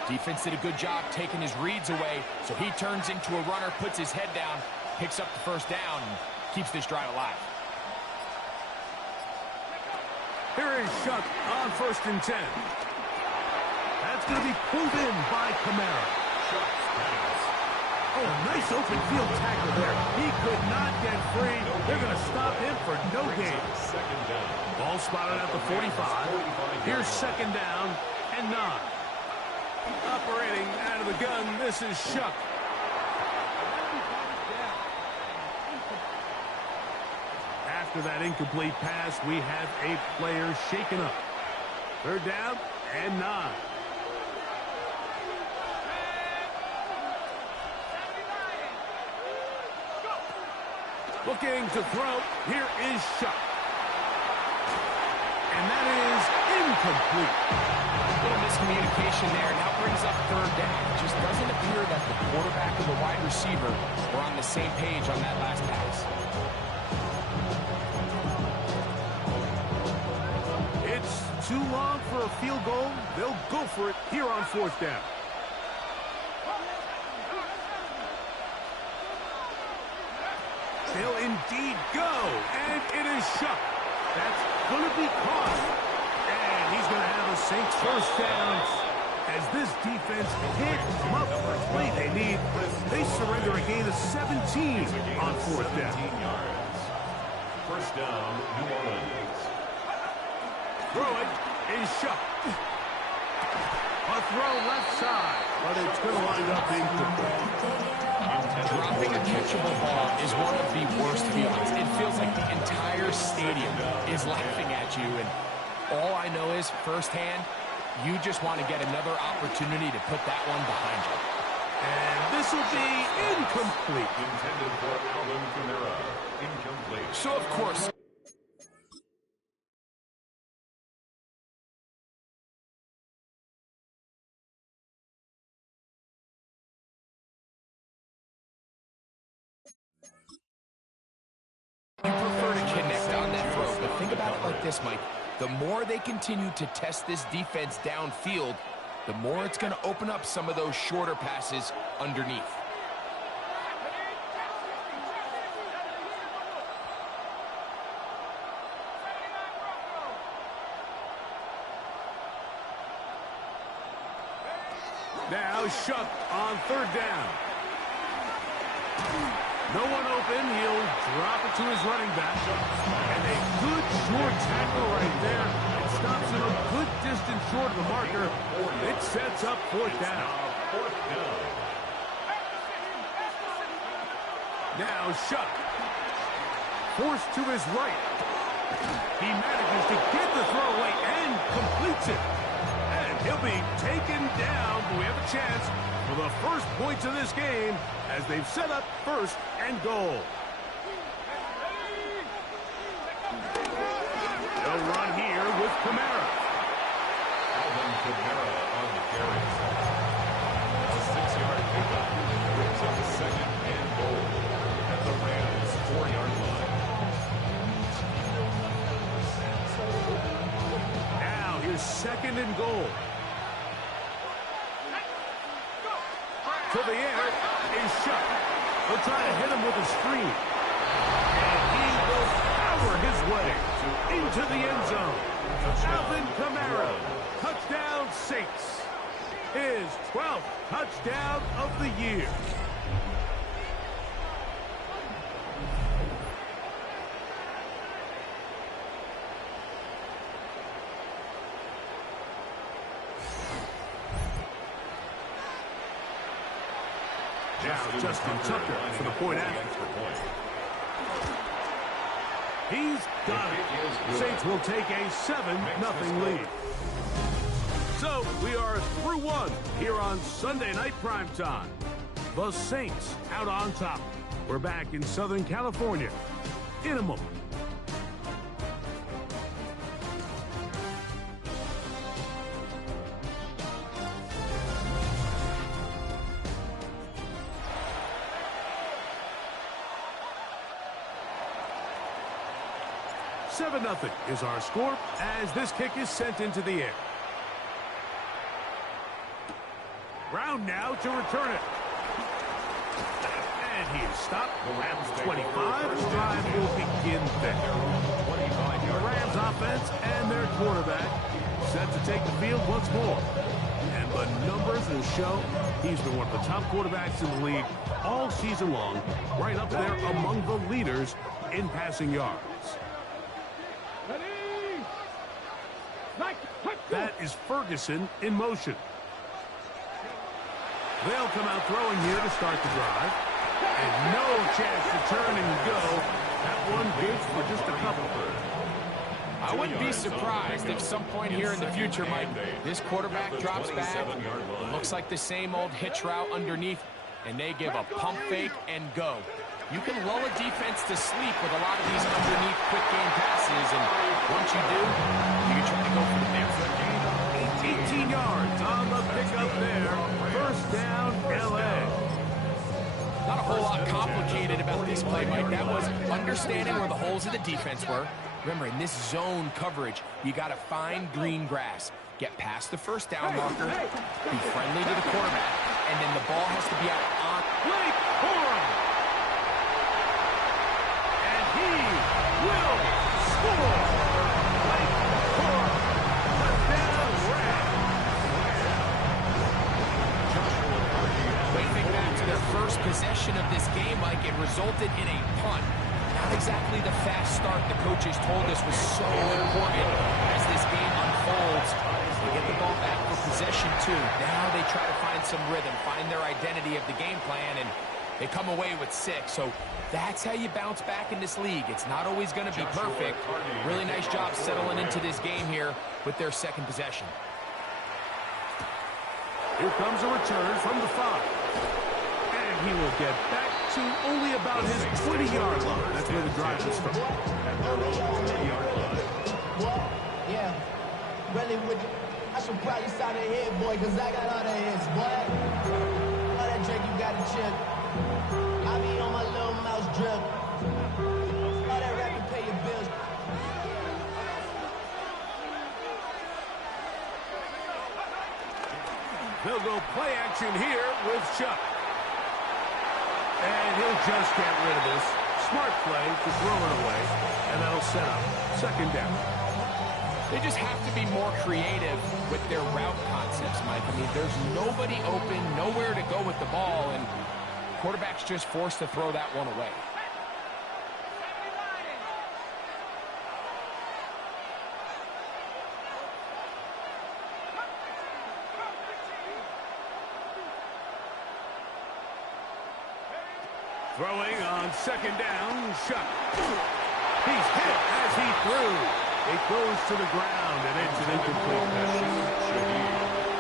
Defense did a good job taking his reads away, so he turns into a runner, puts his head down, picks up the first down, and keeps this drive alive. Here is Shuck on 1st and 10. That's going to be pulled in by Kamara. Oh, nice open field tackle there. He could not get free. They're going to stop him for no gain. Ball spotted at the 45. Here's 2nd down and 9. Operating out of the gun, this is Shuck. After that incomplete pass, we have a player shaken up. 3rd down and 9. Looking to throw. Here is Shuck. And that is incomplete. A little miscommunication there. Now brings up 3rd down. It just doesn't appear that the quarterback and the wide receiver were on the same page on that last pass. It's too long for a field goal. They'll go for it here on 4th down. They'll indeed go, and it is Shuck. That's going to be caught. And he's going to have a Saints first down. As this defense can't come up with the play they need, they surrender a gain of 17 on 4th down. First down, New Orleans. Throwing is Shuck. A throw left side, but it's going to wind up being complete. Dropping a catchable ball is one of the worst feelings. It feels like the entire stadium is laughing at you, and all I know is, firsthand, you just want to get another opportunity to put that one behind you. And this will be incomplete. Intended for Alvin Kamara. Incomplete. So, of course, you prefer to connect on that throw, but think about it like this, Mike. The more they continue to test this defense downfield, the more it's going to open up some of those shorter passes underneath. Now Shuck on 3rd down. No one open. He'll drop it to his running back. And a good short tackle right there. It stops him a good distance short of the marker. It sets up fourth down. Now Shuck. Forced to his right. He manages to get the throw away and completes it. And he'll be taken down, but we have a chance for the first points of this game as they've set up first and goal. They'll run here with Kamara. Alvin Kamara on the carry. A 6-yard pickup brings up a second and goal at the Rams' 4-yard line. Now here's second and goal. To the air is Shuck. They'll try to hit him with a screen. And he will power his way into the end zone. Alvin Kamara, touchdown Saints. His 12th touchdown of the year. Now Justin Tucker for the point after. He's got it. Saints will take a 7-0 lead. So we are through one here on Sunday Night Primetime. The Saints out on top. We're back in Southern California in a moment. Nothing is our score as this kick is sent into the air. Brown now to return it. And he is stopped. The Rams 25. The drive will begin there. The Rams offense and their quarterback set to take the field once more. And the numbers will show he's been one of the top quarterbacks in the league all season long, right up there among the leaders in passing yards. That is Ferguson in motion. They'll come out throwing here to start the drive. And no chance to turn and go. That one good for just a couple. I wouldn't be surprised if some point here in the future, Mike, this quarterback drops back. It looks like the same old hitch route underneath, and they give a pump fake and go. You can lull a defense to sleep with a lot of these underneath quick game passes, and once you do, you can try to go for the next 18 yards on the pickup there. First down, L.A. Not a whole lot complicated about this play, Mike. That was understanding where the holes of the defense were. Remember, in this zone coverage, you got to find green grass. Get past the first down marker, be friendly to the quarterback, and then the ball has to be out on Blake Corum. And he will score. Blake Corum. Touchdown, Rams. They think back to their first possession of this game, Mike. It resulted in a punt. Not exactly the fast start the coaches told us was so important as this game unfolds. They get the ball back for possession two. Now they try to find some rhythm, find their identity of the game plan, and they come away with 6. So that's how you bounce back in this league. It's not always going to be perfect. Really nice job settling into this game here with their second possession. Here comes a return from the 5. And he will get back to only about his 20-yard line. That's where the drive is from. Yeah, really would you? I should probably sign a hit, boy, because I got all the hits, boy. All that Drake, you got a chip. I be on my little mouse drip. All that rap and pay your bills. They'll go play action here with Chuck. And he'll just get rid of this. Smart play to throw it away. And that'll set up second down. They just have to be more creative with their route concepts, Mike. I mean, there's nobody open, nowhere to go with the ball, and quarterback's just forced to throw that one away. Throwing on second down, shot. He's hit as he threw. It goes to the ground, and it's an incomplete pass.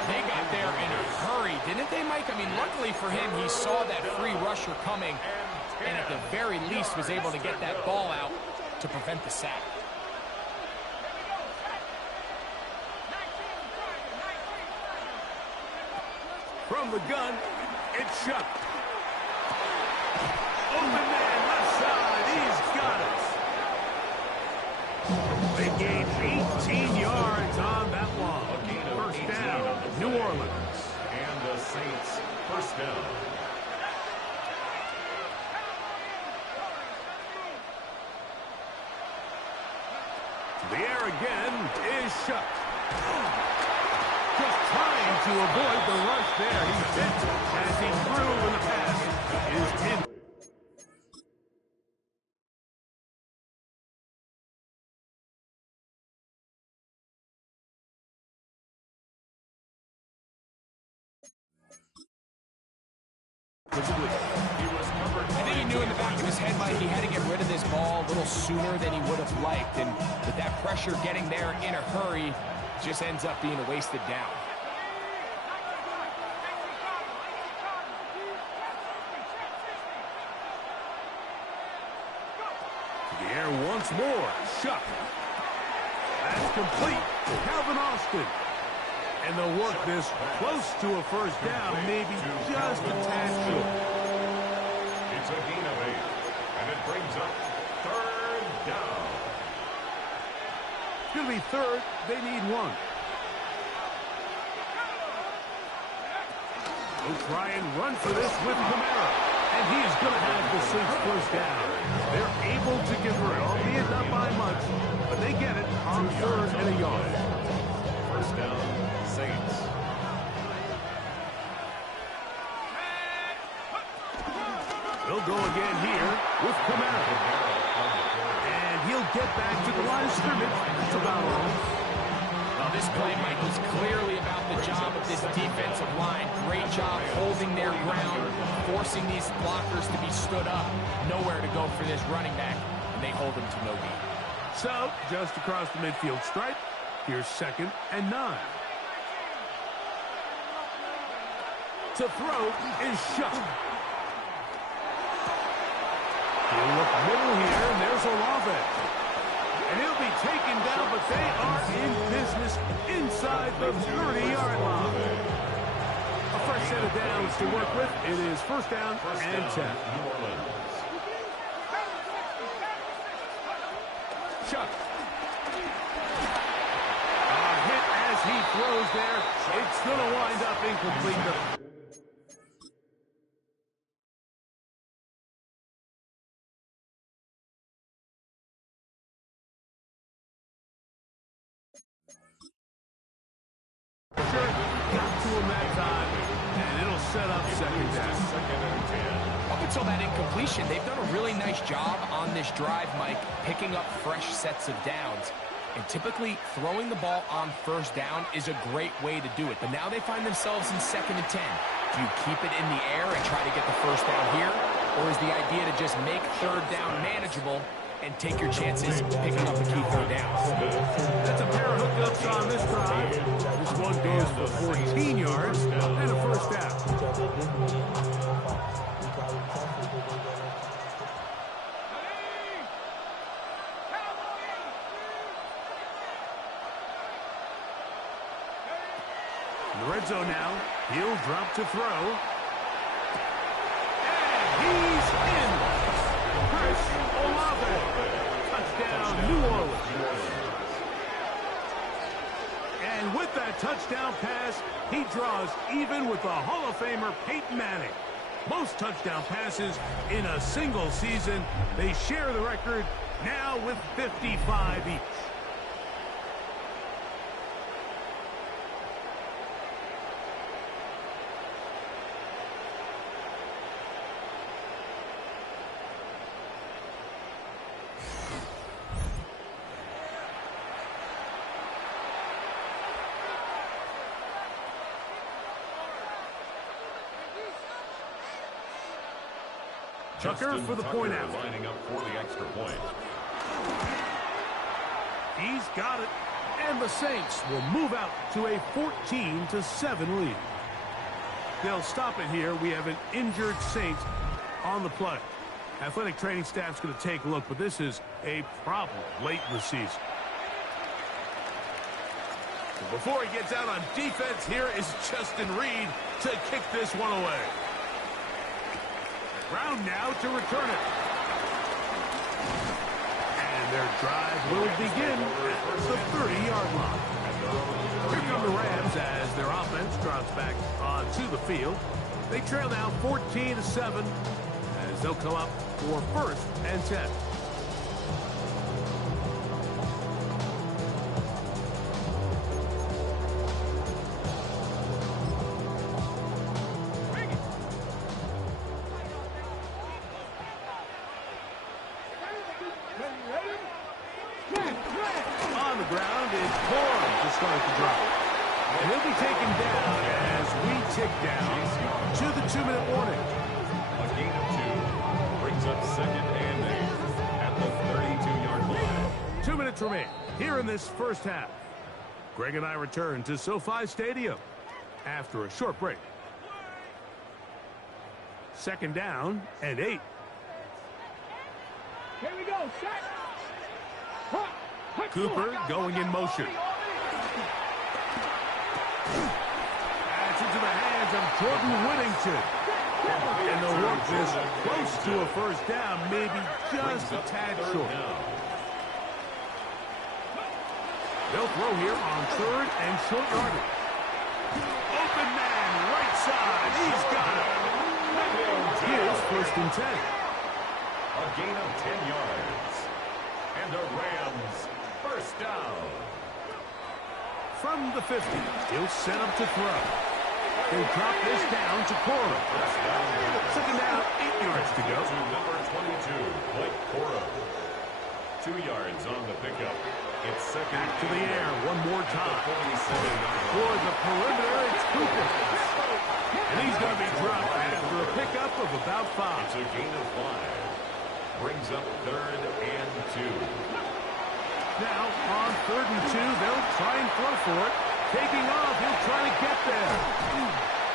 They got there in a hurry, didn't they, Mike? I mean, luckily for him, he saw that free rusher coming, and at the very least was able to get that ball out to prevent the sack. From the gun, it's shot. Open man, left side, he's got it. They gained 18 yards on that one. First down, New Orleans. And the Saints, first down. The air again is shut. Just trying to avoid the rush there. He's hit as he threw in the pass is in. I think he knew in the back of his head, Mike, he had to get rid of this ball a little sooner than he would have liked. And with that pressure getting there in a hurry, just ends up being a wasted down. The air once more. Shot. That's complete. Calvin Austin. And they'll work this close to a first down, maybe just a tad short. It's a gain of 8, and it brings up third down. It's going to be third. They need one. They'll try and run for this with Kamara. And he is going to have the Saints first down. They're able to convert, albeit not by much, but they get it on third and a yard. First down, Saints. They'll go again here with Kamara. And he'll get back to the line of scrimmage. That's about all. Well, this play, Mike, was clearly about the job of this defensive line. Great job holding their ground, forcing these blockers to be stood up. Nowhere to go for this running back, and they hold him to no gain. So, just across the midfield stripe, here's 2nd and 9. To throw is shut. He'll look middle here, and there's Olave. And he'll be taken down, but they are in business inside the 30-yard line. A fresh set of downs to work with. It is first down and 10. Chuck. Hit as he throws there. It's going to wind up incomplete. Got to him that time, and it'll set up second down. Second and 10. Up until that incompletion, they've done a really nice job on this drive, Mike, picking up fresh sets of downs. And typically, throwing the ball on first down is a great way to do it. But now they find themselves in 2nd and 10. Do you keep it in the air and try to get the first down here? Or is the idea to just make third down manageable and take your chances picking up a key third down? That's a pair of hookups on this drive. This one goes for 14 yards and a first down. In the red zone now, he'll drop to throw. And he's in. Chris Olave. Touchdown, New Orleans. And with that touchdown pass, he draws even with the Hall of Famer Peyton Manning. Most touchdown passes in a single season. They share the record now with 55 each. Tucker for the point out. Lining up for the extra point. He's got it. And the Saints will move out to a 14-7 lead. They'll stop it here. We have an injured Saints on the play. Athletic training staff's going to take a look, but this is a problem late in the season. Before he gets out on defense, here is Justin Reed to kick this one away. Brown now to return it. And their drive will begin at the 30-yard line. Here come the Rams as their offense drops back onto the field. They trail now 14-7 as they'll come up for 1st and 10. On the ground is Corn to start the drive. And he'll be taken down as we tick down to the 2-minute warning. A gain of 2 brings up 2nd and 8 at the 32-yard line. 2 minutes remain here in this first half. Greg and I return to SoFi Stadium after a short break. 2nd down and 8. Here we go, set. Cooper going in motion. That's into the hands of Jordan Whittington. And they'll work this close to a first down, maybe just a tad short. They'll throw here on 3rd and short yardage. Open man, right side. He's got it. Here's 1st and 10. A gain of 10 yards. And the Rams, 1st down. From the 50, he'll set up to throw. They'll drop this down to Cora. 2nd down, 8 yards to go. To number 22, Blake Cora. 2 yards on the pickup. It's 2nd. Back to the air one more time. For the perimeter, it's Cooper. And he's going to be dropped after a pickup of about 5. It's a gain of 5. Brings up 3rd and 2. Now, on 3rd and 2, they'll try and throw for it. Taking off, he'll try to get there.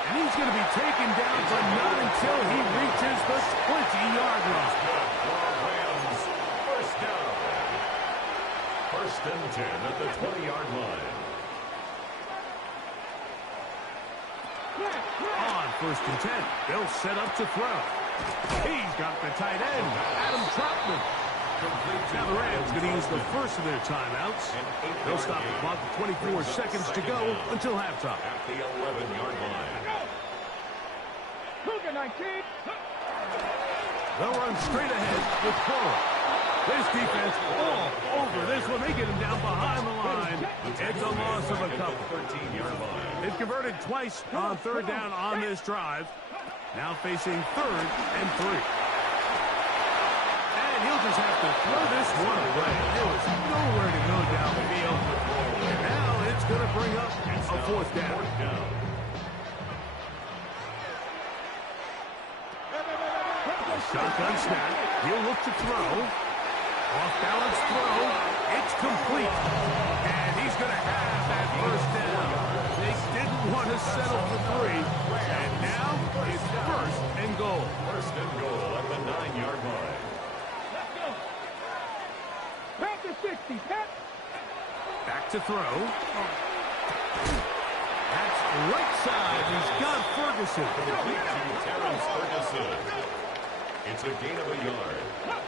And he's going to be taken down, but not until he reaches the 20-yard line. Rams, 1st down. 1st and 10 at the 20-yard line. On 1st and 10, they'll set up to throw. He's got the tight end, Adam Troutman. Now the Rams going to use the first of their timeouts. They'll stop the clock with 24 seconds to go until halftime. At the 11-yard line. Cougar 19. They'll run straight ahead with Cora. This defense all over this one. They get him down behind the line. It's a loss of a couple. 13-yard line. They've converted twice on 3rd down on this drive. Now facing 3rd and 3. And he'll just have to throw this one away. There was nowhere to go down the field. And now it's going to bring up a 4th down. A shotgun snap. He'll look to throw. Off-balance throw. It's complete. And he's going to have that 1st down. They didn't want to settle for 3. And now it's 1st and goal. 1st and goal at the 9-yard line. Let's go. Back to 60. Back to throw. That's right side. He's got Ferguson. Complete to Terrence Ferguson. It's a gain of a yard.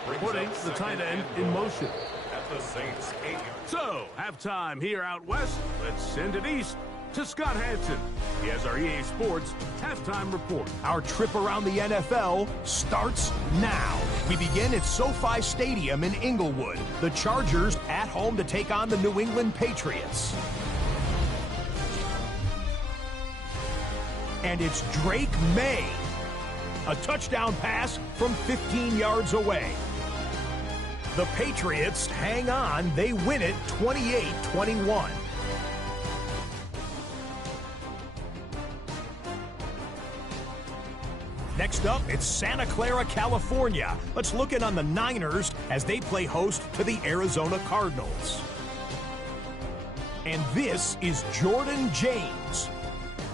Brings Putting up the 2nd tight end and in goal motion. at the Saints 8. So, halftime here out west. Let's send it east to Scott Hansen. He has our EA Sports halftime report. Our trip around the NFL starts now. We begin at SoFi Stadium in Inglewood. The Chargers at home to take on the New England Patriots. And it's Drake May. A touchdown pass from 15 yards away. The Patriots hang on. They win it 28-21. Next up, it's Santa Clara, California. Let's look in on the Niners as they play host to the Arizona Cardinals. And this is Jordan James.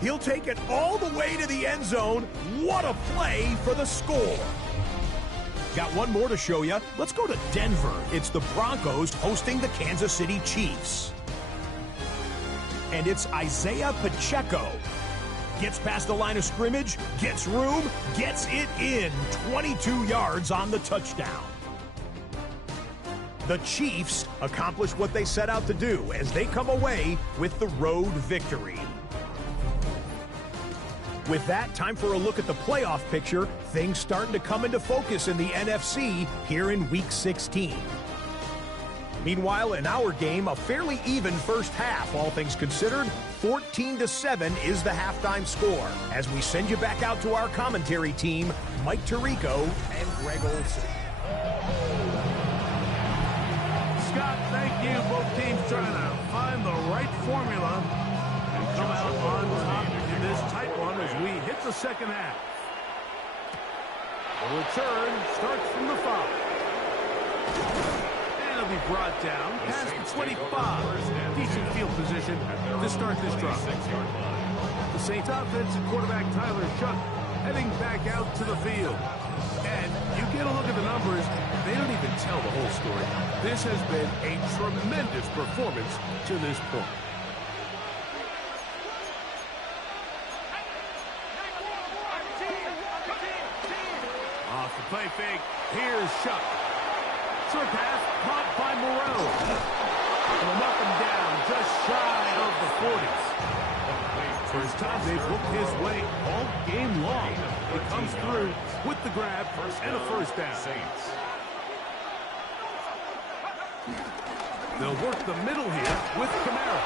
He'll take it all the way to the end zone. What a play for the score. Got one more to show you. Let's go to Denver. It's the Broncos hosting the Kansas City Chiefs. And it's Isaiah Pacheco. Gets past the line of scrimmage, gets room, gets it in. 22 yards on the touchdown. The Chiefs accomplish what they set out to do as they come away with the road victory. With that, time for a look at the playoff picture. Things starting to come into focus in the NFC here in Week 16. Meanwhile, in our game, a fairly even first half, all things considered. 14-7 is the halftime score. As we send you back out to our commentary team, Mike Tirico and Greg Olson. Scott, thank you. Both teams trying to find the right formula and come out on top in this tight one as we hit the second half. The return starts from the 5. And it'll be brought down past the 25. Decent field position to start this drive. The Saints offense and quarterback Tyler Shuck heading back out to the field. And you get a look at the numbers, they don't even tell the whole story. This has been a tremendous performance to this point. Off the play fake, here's Shuck. Short pass, caught by Moreau. And knock him down just shy of the 40s. First time they've looked his way all game long. It comes through with the grab and a first down. They'll work the middle here with Kamara.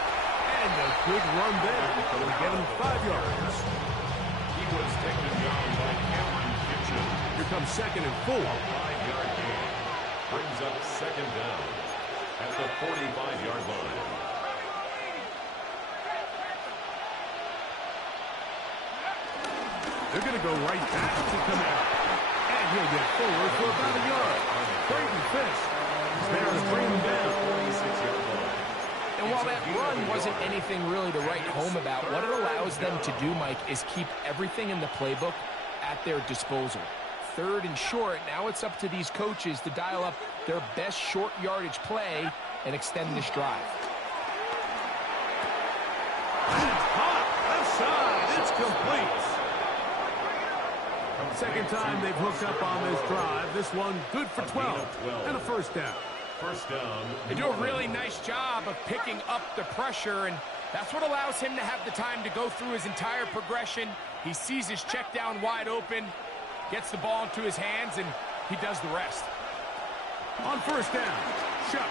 And a good run there. Will get him 5 yards. He was taken down by Cameron Kitchen. Here comes 2nd and 4. A 5-yard gain. Brings up 2nd down at the 45-yard line. They're going to go right back to Kamara. And he'll get forward for about a yard. Brayden Fisk is there to bring him down. 46-yard line. And while that run wasn't anything really to write home about, what it allows them to do, Mike, is keep everything in the playbook at their disposal. 3rd and short, now it's up to these coaches to dial up their best short yardage play and extend this drive. Hot left side, it's complete. Second time they've hooked up on this drive. This one good for 12 and a first down. First down. They do a really nice job of picking up the pressure, and that's what allows him to have the time to go through his entire progression. He sees his check down wide open, gets the ball into his hands, and he does the rest. On first down, Shuck.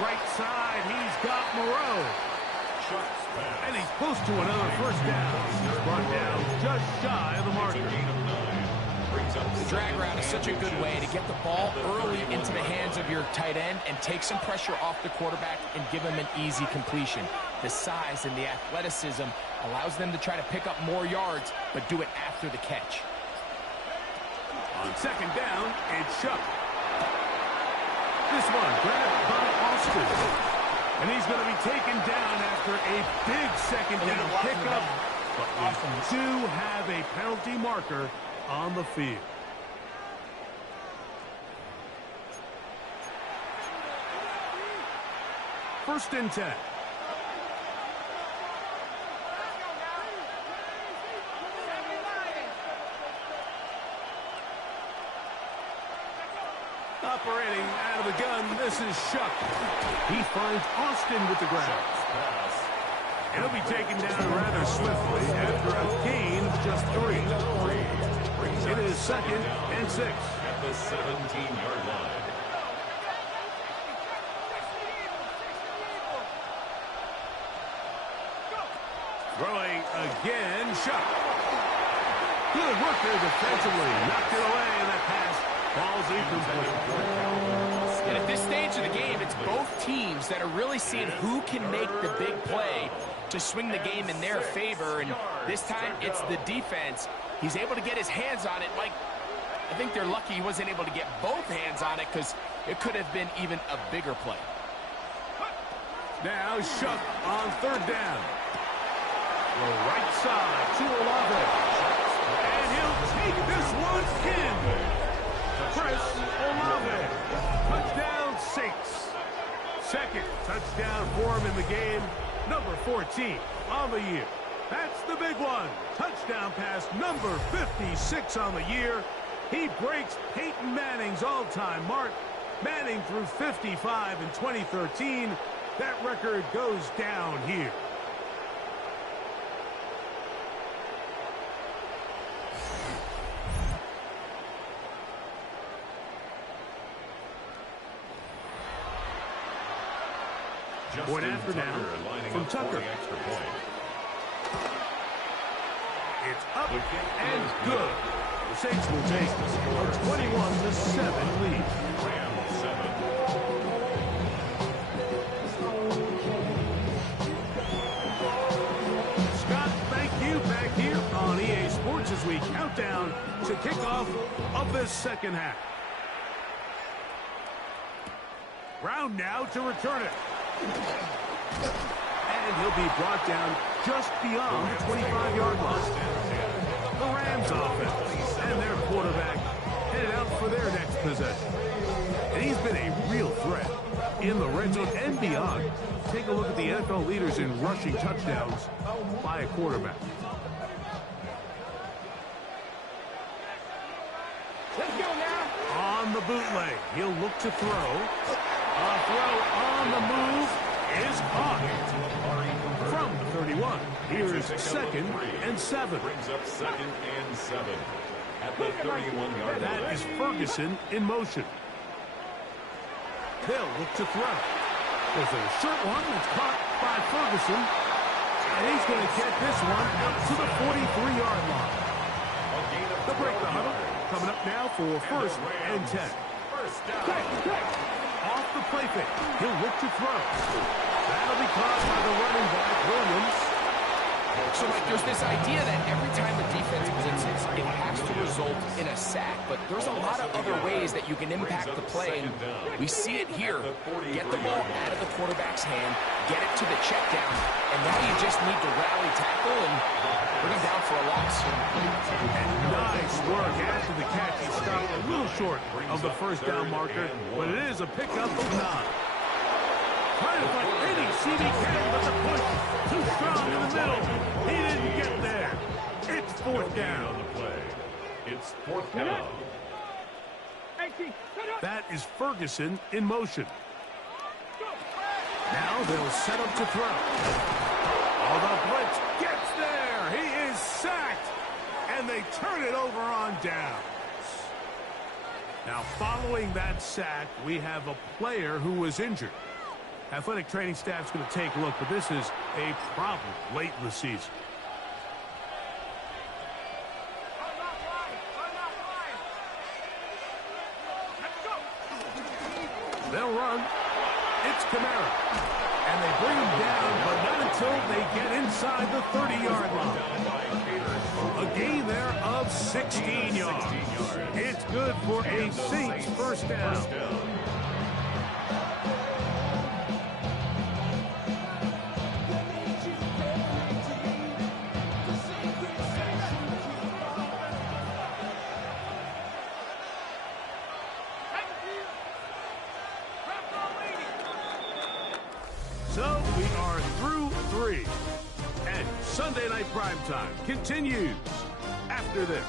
Right side, he's got Moreau. And he's close to another first down. He's brought down just shy of the marker. The drag route is such a good way to get the ball early into the hands of your tight end and take some pressure off the quarterback and give him an easy completion. The size and the athleticism allows them to try to pick up more yards, but do it after the catch. On second down, it's Shuck. This one grabbed by Austin. And he's going to be taken down after a big second down pickup. But we do have a penalty marker on the field. First and 10. Operating out of the gun, this is Shuck. He finds Austin with the grab. And he'll be taken down rather swiftly after a gain of just 3. It is 2nd and 6. At the 17-yard line. Throwing again, Shuck. Good work there defensively. Knocked it away, and that pass falls incomplete. And at this stage of the game, it's both teams that are really seeing who can make the big play. to swing the game in their favor, and this time it's the defense. He's able to get his hands on it. Mike, I think they're lucky he wasn't able to get both hands on it because it could have been even a bigger play. Now Shuck on third down. The right side to Olave. And he'll take this one in. Chris Olave. Touchdown Saints. Second touchdown for him in the game. Number 14 on the year. That's the big one. Touchdown pass number 56 on the year. He breaks Peyton Manning's all-time mark. Manning threw 55 in 2013. That record goes down here. Point after down from Tucker. It's up and good. The Saints will take a 21-7 lead. Scott, thank you back here on EA Sports as we count down to kickoff of this second half. Brown now to return it. And he'll be brought down just beyond the 25-yard line. The Rams offense and their quarterback headed out for their next possession. And he's been a real threat in the red zone and beyond. Take a look at the NFL leaders in rushing touchdowns by a quarterback. Let's go now. On the bootleg, he'll look to throw. A throw on the move is caught. From the 31, here's second and 7. Brings up second and 7 at the 31-yard line. That is Ferguson in motion. Hill look to throw. There's a short one that's caught by Ferguson. And he's going to get this one out to the 43-yard line. The break the huddle. Coming up now for first and 10. Off the play fake. He'll look to throw. That'll be caught by the running back, Williams. So, Mike, there's this idea that every time the defense blitzes, it has to result in a sack. But there's a lot of other ways that you can impact the play. And we see it here. Get the ball out of the quarterback's hand, get it to the check down, and now you just need to rally tackle and bring him down for a loss. And nice work after the catch. He stopped a little short of the first down marker, but it is a pickup of 9. Trying to find any CD can, but the push too strong in the middle. He didn't get there. It's fourth down. On the play. It's fourth down. That is Ferguson in motion. Now they'll set up to throw. Oh, the blitz gets there. He is sacked. And they turn it over on downs. Now, following that sack, we have a player who was injured. Athletic training staff's going to take a look, but this is a problem late in the season. They'll run. It's Kamara. And they bring him down, but not until they get inside the 30-yard line. A gain there of 16 yards. It's good for a Saints first down. So we are through 3. And Sunday Night Primetime continues after this.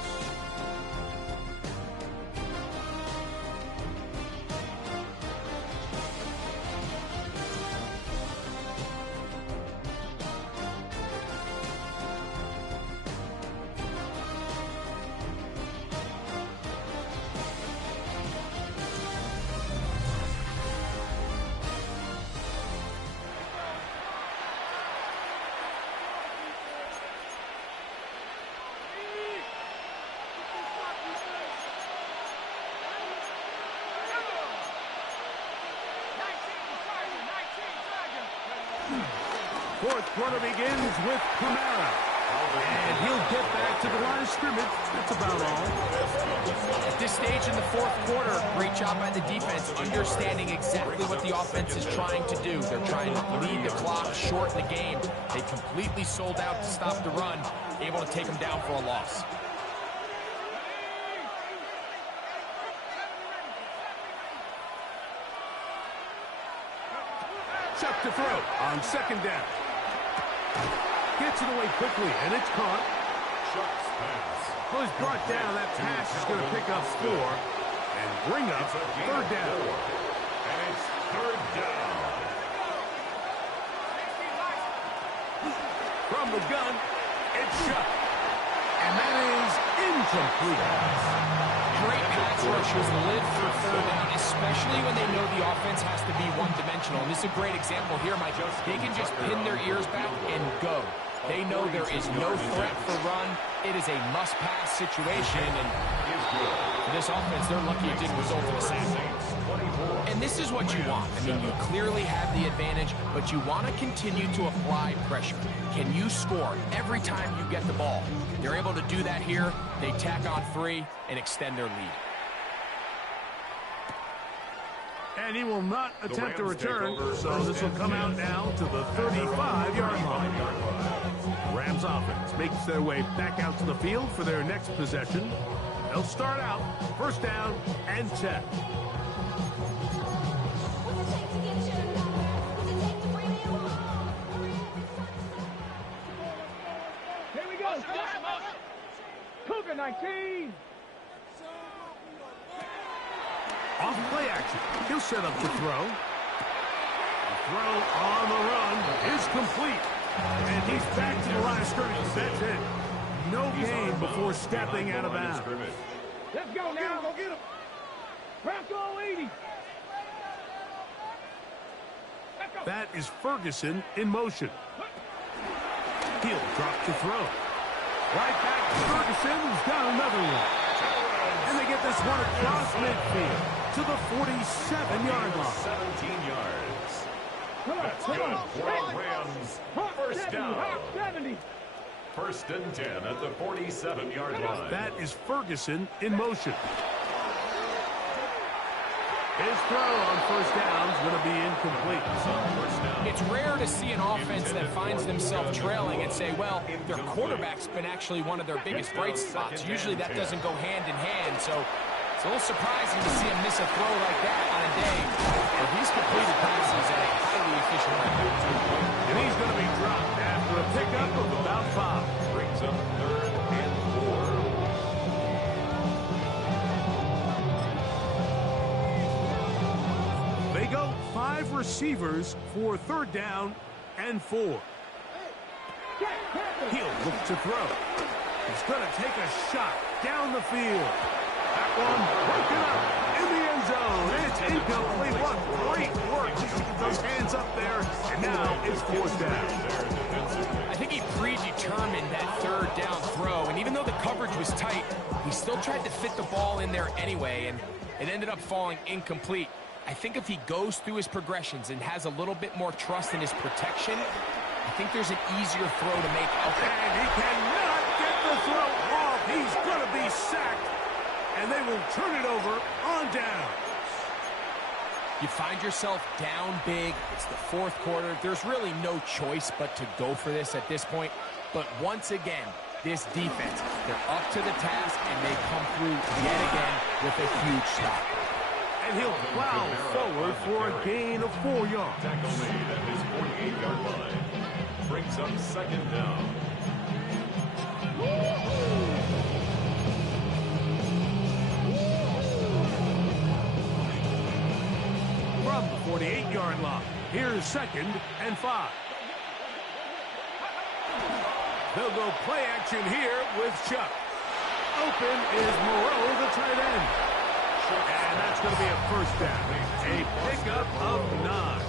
Fourth quarter begins with Kamara. And he'll get back to the line of scrimmage. That's about all. At this stage in the fourth quarter, great job by the defense, understanding exactly what the offense is trying to do. They're trying to lead the clock, shorten the game. They completely sold out to stop the run, able to take them down for a loss. Chuck to throw on second down. Gets it away quickly, and it's caught. Chuck's pass. Well, he's brought down. That pass is going to pick up 4 and bring up third down. And it's third down. From the gun, it's Chuck. And that is incomplete. Great pass rushers live for third down, especially when they know the offense has to be one-dimensional. And this is a great example here, Mike. They can just pin their ears back and go. They know there is no threat for run. It is a must-pass situation, and for this offense, they're lucky it didn't result in a sack. And this is what you want. I mean, you clearly have the advantage, but you want to continue to apply pressure. Can you score every time you get the ball? They're able to do that here. They tack on 3 and extend their lead. And he will not attempt a return, so this will come out now to the 35-yard line. Rams offense makes their way back out to the field for their next possession. They'll start out first down and 10. Here we go. Cougar 19. Off play action. He'll set up to throw. The throw on the run is complete. And he's back to the line of scrimmage. That's it. No gain before stepping out of bounds. Let's go now. Go get him. Bronco 80. That is Ferguson in motion. He'll drop to throw. Right back to Ferguson, who's got another one. And they get this one across midfield to the 47-yard line. 17 yards. Come on, That's come good on. for the Rams. First down. 70. First and 10 at the 47-yard line. That is Ferguson in motion. His throw on first down is going to be incomplete. It's rare to see an offense that finds themselves trailing and say, well, their quarterback's been actually one of their biggest bright spots. Usually that doesn't go hand in hand, so it's a little surprising to see him miss a throw like that on a day where he's completed passes at a highly efficient rate. And he's going to be dropped after a pickup of about 5. Brings up third and 4. They go 5 receivers for third down and 4. He'll look to throw. He's going to take a shot down the field. That one broken up in the end zone. It's incomplete. What great work just to get those hands up there. And now it's fourth down. I think he predetermined that third down throw, and even though the coverage was tight, he still tried to fit the ball in there anyway, and it ended up falling incomplete. I think if he goes through his progressions and has a little bit more trust in his protection, I think there's an easier throw to make out there. And he cannot get the throw off. He's going to be sacked. And they will turn it over on down. You find yourself down big. It's the fourth quarter. There's really no choice but to go for this at this point. But once again, this defense, they're up to the task, and they come through yet again with a huge stop. And he'll plow forward for a gain of 4 yards. Tackle made at his 48-yard line. Brings up second down. From the 48-yard line, here's second and 5. They'll go play action here with Chuck. Open is Moreau, the tight end. And that's going to be a first down. A pickup of 9.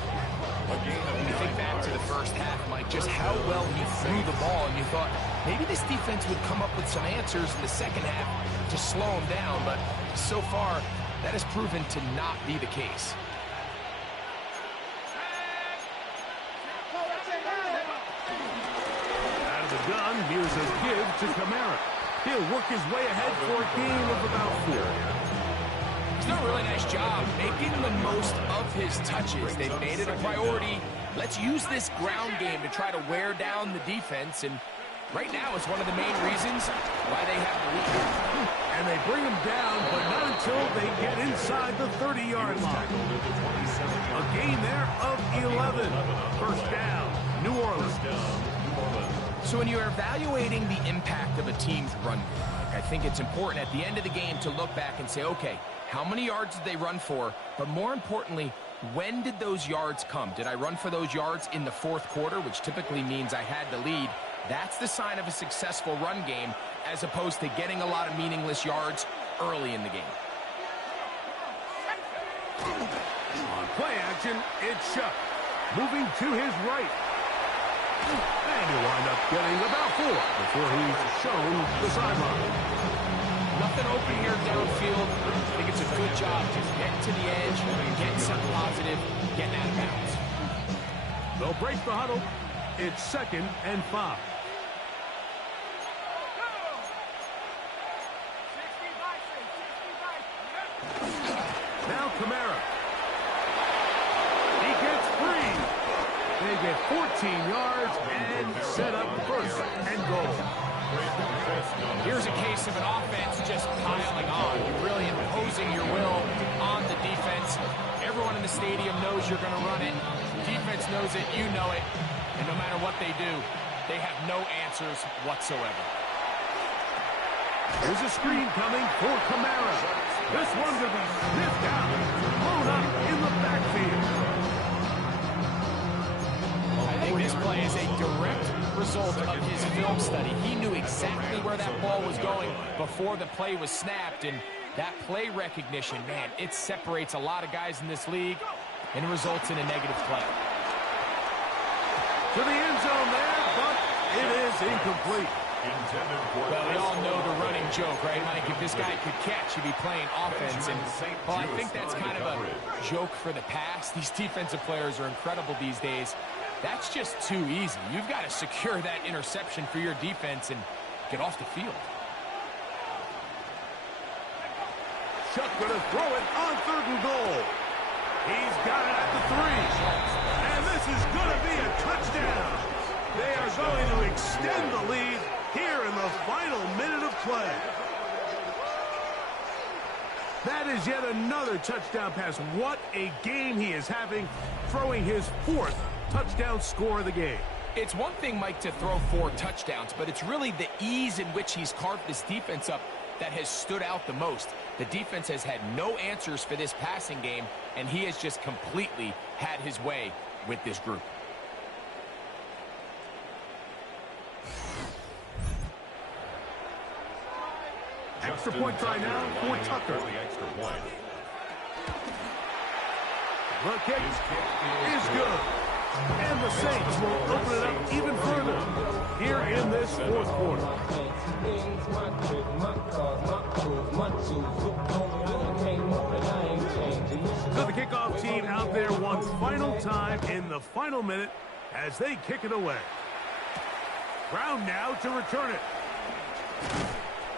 You think back to the first half, Mike, just how well he threw the ball, and you thought maybe this defense would come up with some answers in the second half to slow him down, but so far, that has proven to not be the case. the gun, here's a give to Kamara. He'll work his way ahead for a gain of about 4. He's done a really nice job making the most of his touches. They've made it a priority. Let's use this ground game to try to wear down the defense, and right now it's one of the main reasons why they have the lead. And they bring him down, but not until they get inside the 30-yard line. A gain there of 11. First down, New Orleans. So when you're evaluating the impact of a team's run game, I think it's important at the end of the game to look back and say, okay, how many yards did they run for? But more importantly, when did those yards come? Did I run for those yards in the fourth quarter, which typically means I had the lead? That's the sign of a successful run game, as opposed to getting a lot of meaningless yards early in the game. On play action, it's Chuck. Moving to his right. And he'll wind up getting about 4 before he's shown the sideline. Nothing open here downfield. I think it's a good job just getting to the edge, getting something positive, getting out of bounds. They'll break the huddle. It's 2nd and 5. Now Kamara. He gets free. They get 14 yards and set up 1st and goal. Here's a case of an offense just piling on. You're really imposing your will on the defense. Everyone in the stadium knows you're going to run it. Defense knows it, you know it. And no matter what they do, they have no answers whatsoever. There's a screen coming for Kamara. This one to be sniffed out, blown up in the backfield. I think this play is a direct result of his film study. He knew exactly where that ball was going before the play was snapped, and that play recognition, man, it separates a lot of guys in this league and results in a negative play. To the end zone there, but it is incomplete. Well, we all know the running joke, right, Mike? If this guy could catch, he'd be playing offense. And, well, I think that's kind of a joke for the past. These defensive players are incredible these days. That's just too easy. You've got to secure that interception for your defense and get off the field. Chuck going to throw it on 3rd and goal. He's got it at the 3. And this is going to be a touchdown. They are going to extend the lead here in the final minute of play. That is yet another touchdown pass. What a game he is having, throwing his 4th touchdown score of the game. It's one thing, Mike, to throw 4 touchdowns, but it's really the ease in which he's carved this defense up that has stood out the most. The defense has had no answers for this passing game, and he has just completely had his way with this group. Extra point try now for Tucker. The kick is good. And the Saints will open it up even further here in this 4th quarter. So the kickoff team out there one final time in the final minute as they kick it away. Brown now to return it.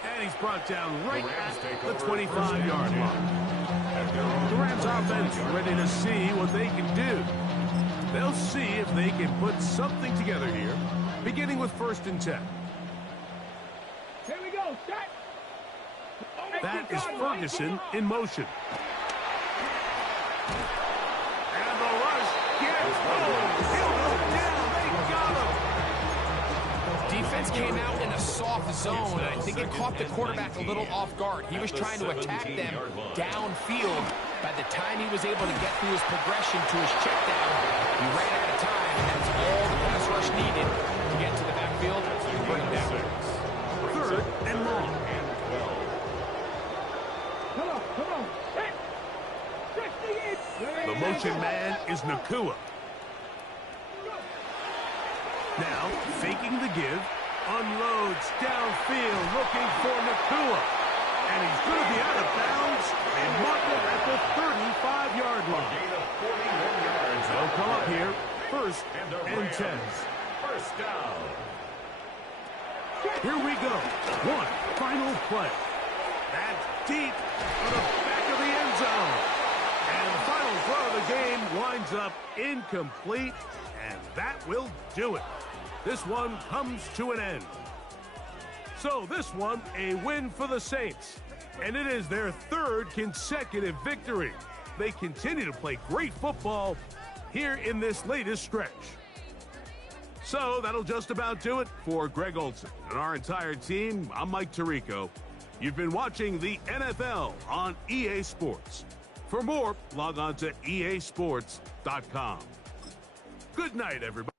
And he's brought down right at the 25-yard line. The Rams offense ready to see what they can do. They'll see if they can put something together here, beginning with 1st and 10. Here we go. Start. That is Ferguson in motion. And the rush gets home. He'll go down. They got him. Defense came out in a soft zone, and I think it caught the quarterback a little off guard. He was trying to attack them downfield. By the time he was able to get through his progression to his check down, he ran out of time, and that's all the pass rush needed to get to the backfield and bring him down. 3rd and long. Come on. Hey. The motion man is Nakua. Now, faking the give, unloads downfield, looking for Nakua. And he's going to be out of bounds and marked up at the 35-yard line. They'll come up here, 1st and 10. First down. Here we go. One final play. That's deep to the back of the end zone. And the final throw of the game winds up incomplete, and that will do it. This one comes to an end. So this one, a win for the Saints. And it is their third consecutive victory. They continue to play great football here in this latest stretch. So that'll just about do it for Greg Olson and our entire team. I'm Mike Tirico. You've been watching the NFL on EA Sports. For more, log on to easports.com. Good night, everybody.